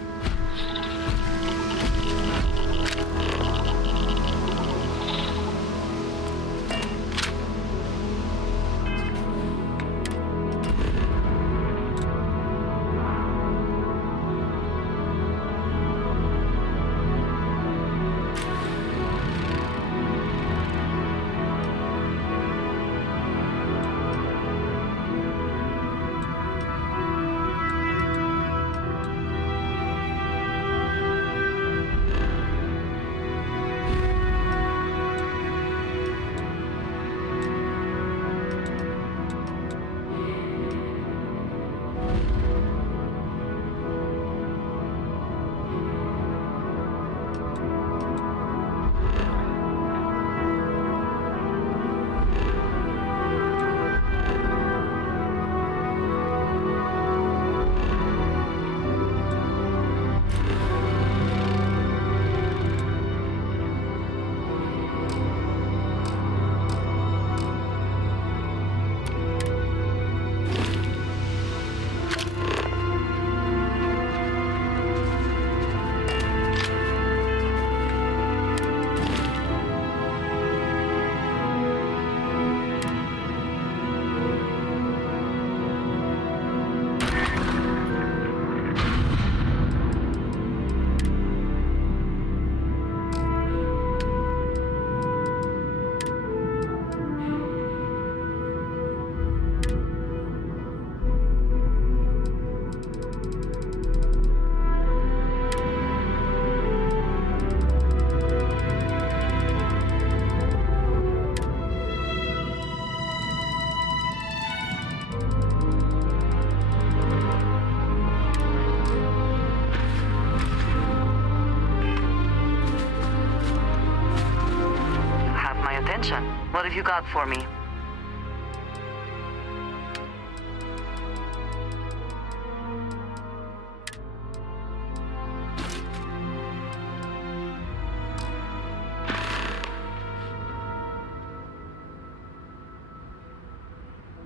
What have you got for me?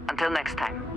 Until next time.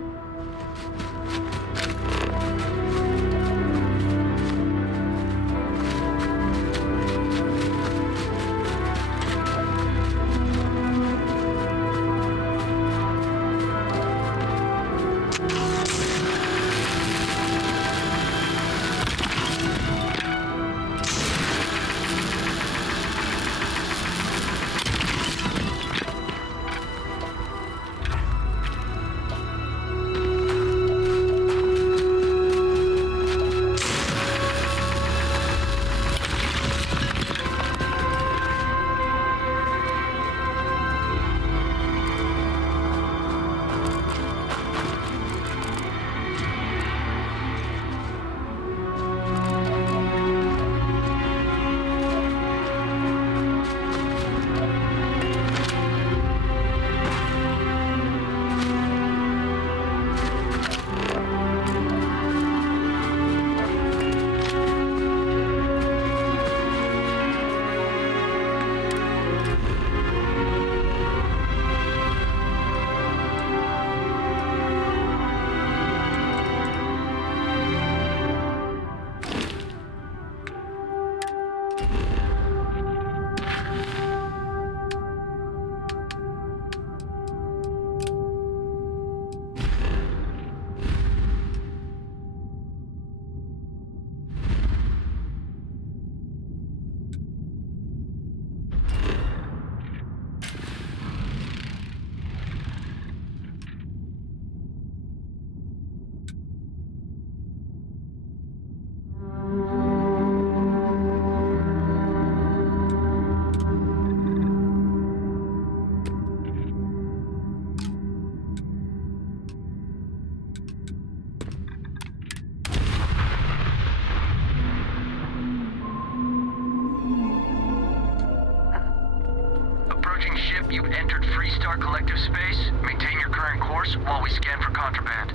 You've entered Freestar Collective Space. Maintain your current course while we scan for contraband.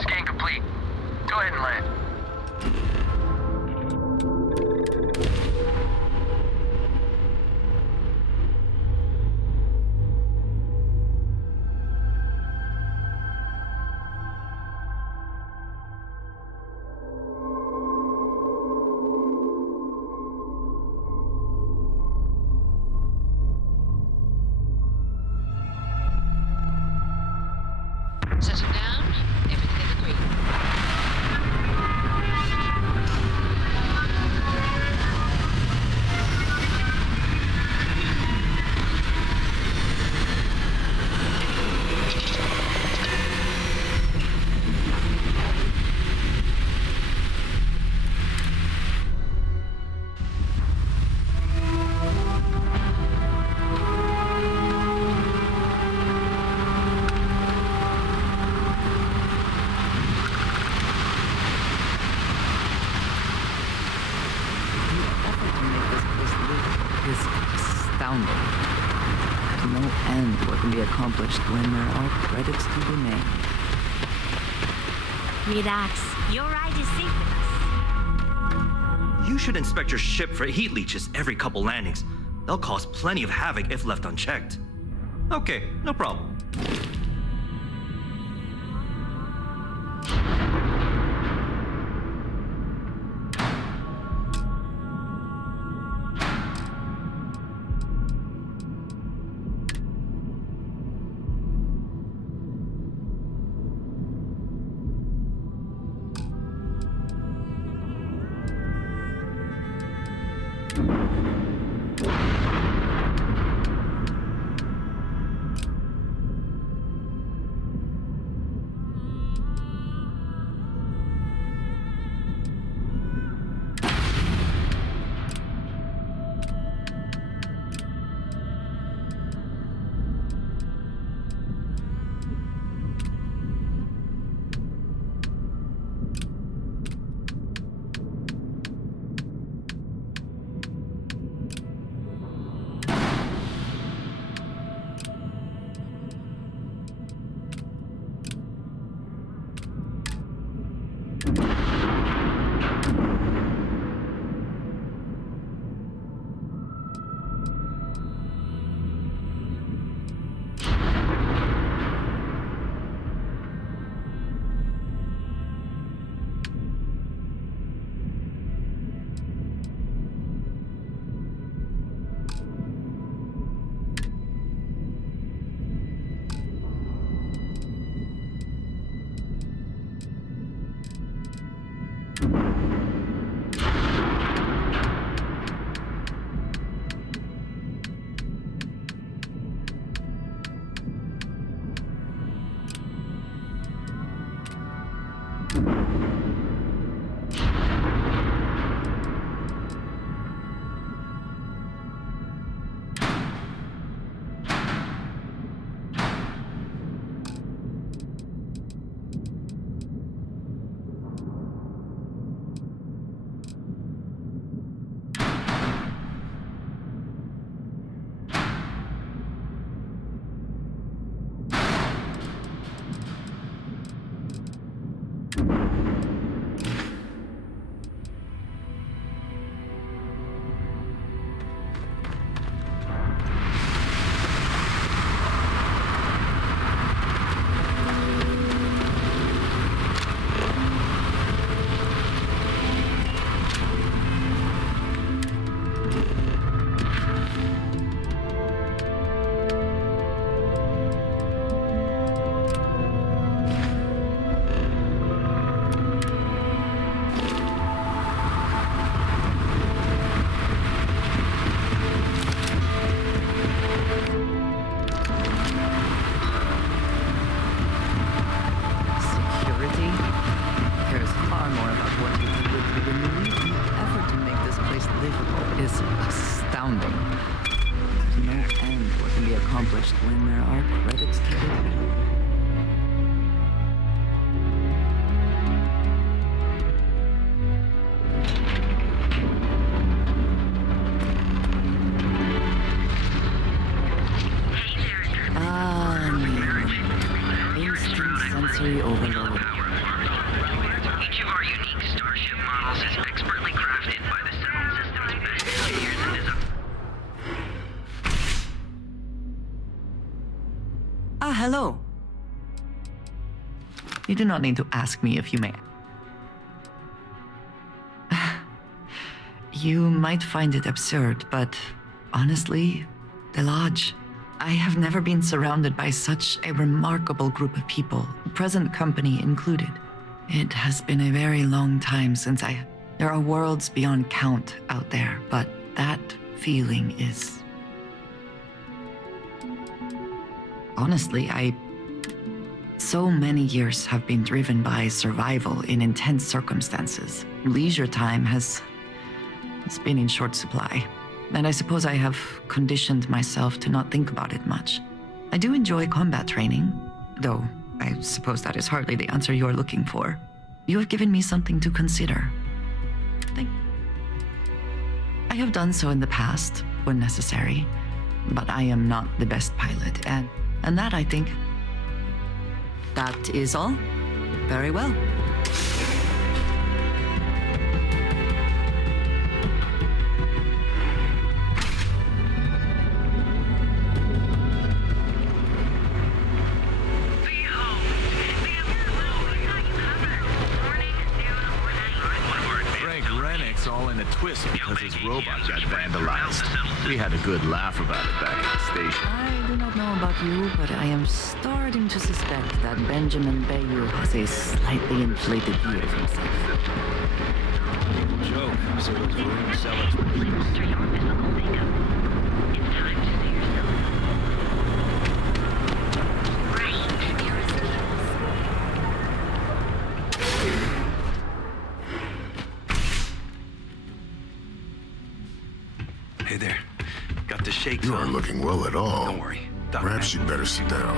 Scan complete. To no end what can be accomplished when there are credits to be made. Relax. Your ride is safe with us. You should inspect your ship for heat leeches every couple landings. They'll cause plenty of havoc if left unchecked. Okay, no problem. When there are credits to be made. Instant sensory overload. Each of our unique starship models is expertly crafted by the settled system's best engineers and designers. Hello. You do not need to ask me if you may. You might find it absurd, but honestly, the Lodge. I have never been surrounded by such a remarkable group of people, present company included. It has been a very long time since There are worlds beyond count out there, but that feeling is... Honestly, So many years have been driven by survival in intense circumstances. Leisure time has been in short supply. And I suppose I have conditioned myself to not think about it much. I do enjoy combat training, though I suppose that is hardly the answer you are looking for. You have given me something to consider. I have done so in the past, when necessary. but I am not the best pilot, and that, I think, that is all. Very well. All in a twist because his robot got vandalized. We had a good laugh about it back at the station. I do not know about you, but I am starting to suspect that Benjamin Bayou has a slightly inflated view of himself. Joke, so those room sellers. Alter your physical makeup. It's time to see yourself. Right, Hey there. Got the shakes You on. aren't looking well at all. Don't worry. Perhaps you'd better sit down.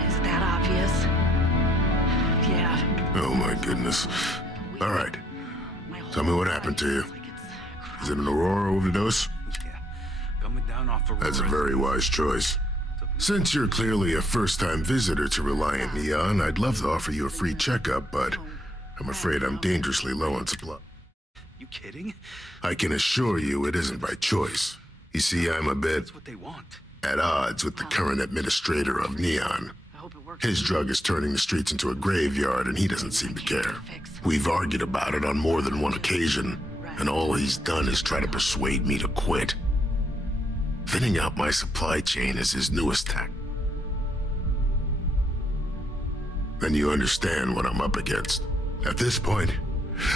Is that obvious? Yeah. Oh my goodness. All right. Tell me what happened to you. Is it an Aurora overdose? Coming down off Aurora. That's a very wise choice. Since you're clearly a first-time visitor to Reliant Neon, I'd love to offer you a free checkup, but I'm afraid I'm dangerously low on supply. You kidding? I can assure you it isn't by choice. You see, I'm a bit That's what they want. at odds with the current administrator of Neon. His drug is turning the streets into a graveyard, and he doesn't seem to care. We've argued about it on more than one occasion, and all he's done is try to persuade me to quit. Thinning out my supply chain is his newest tack. Then you understand what I'm up against. At this point,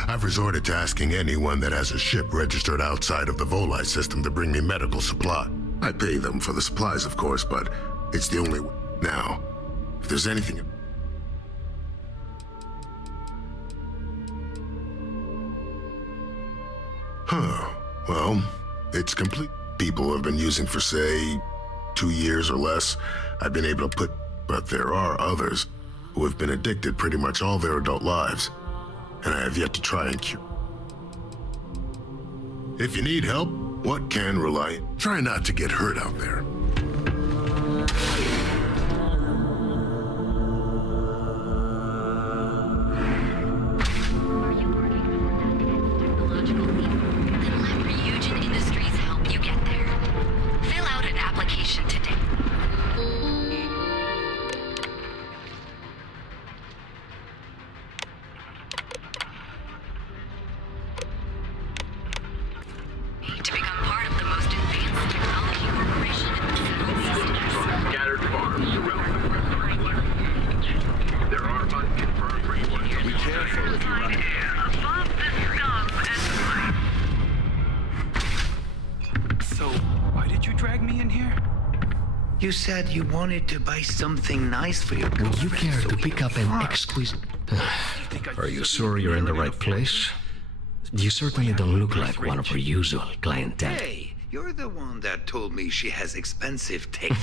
I've resorted to asking anyone that has a ship registered outside of the Volite system to bring me medical supply. I pay them for the supplies, of course, but it's the only way. Now, if there's anything... Well, it's complete. People have been using for, say, 2 years or less. I've been able to put... But there are others who have been addicted pretty much all their adult lives, and I have yet to try and cure. If you need help, what can Reliant? Try not to get hurt out there. You said you wanted to buy something nice for your girlfriend. Would you care to pick up an exquisite... Are you sure you're in the right place? You certainly don't look like one of our usual clientele. Hey, you're the one that told me she has expensive taste.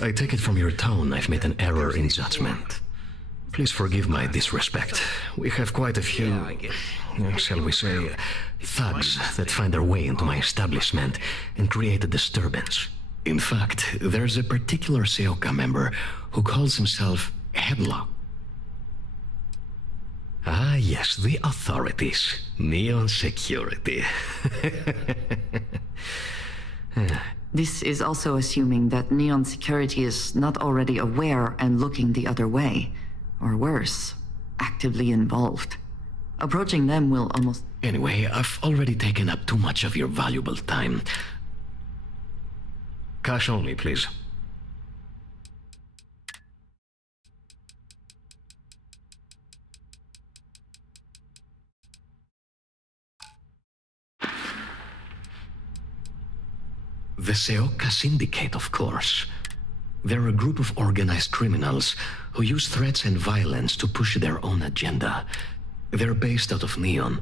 I take it from your tone I've made an error in judgment. Please forgive my disrespect. We have quite a few, shall we say, thugs that find their way into my establishment and create a disturbance. In fact, there's a particular Seoka member who calls himself Headlock. Ah, yes, the authorities. Neon Security. This is also assuming that Neon Security is not already aware and looking the other way. Or worse, actively involved. Approaching them will almost... Anyway, I've already taken up too much of your valuable time. Cash only, please. The Seoka Syndicate, of course. They're a group of organized criminals who use threats and violence to push their own agenda. They're based out of Neon.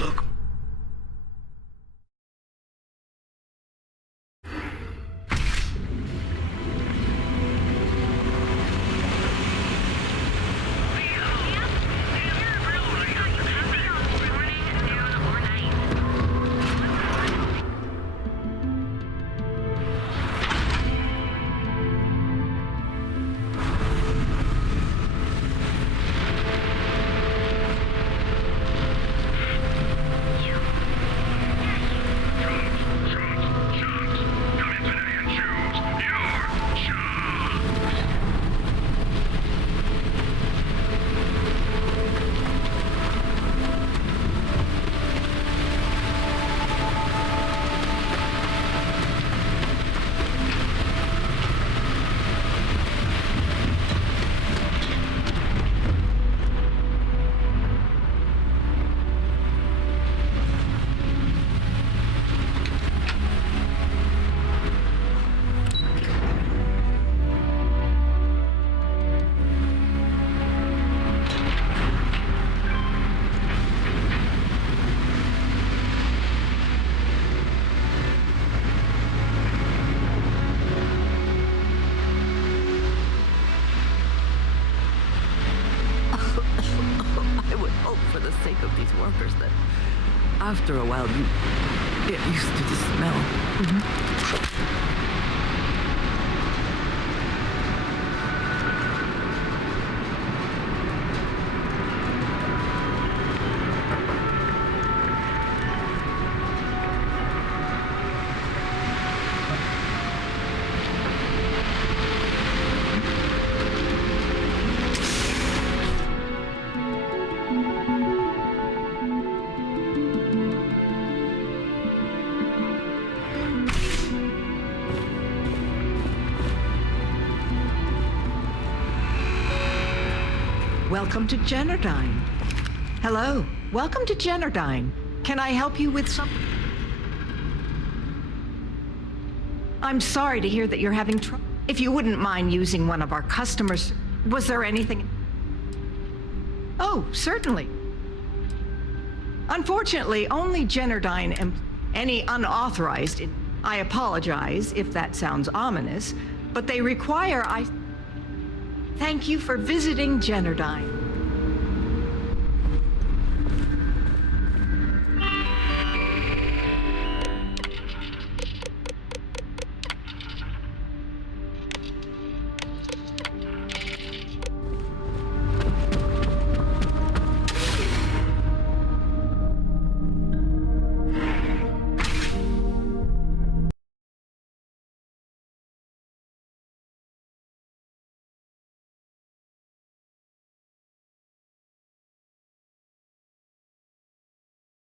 Look. of these workers that after a while you get used to the smell. Welcome to Generdyne. Hello, welcome to Generdyne. Can I help you with something? I'm sorry to hear that you're having trouble. If you wouldn't mind using one of our customers, was there anything? Oh, certainly. Unfortunately, only Generdyne and any unauthorized. I apologize if that sounds ominous, but they require Thank you for visiting Generdyne.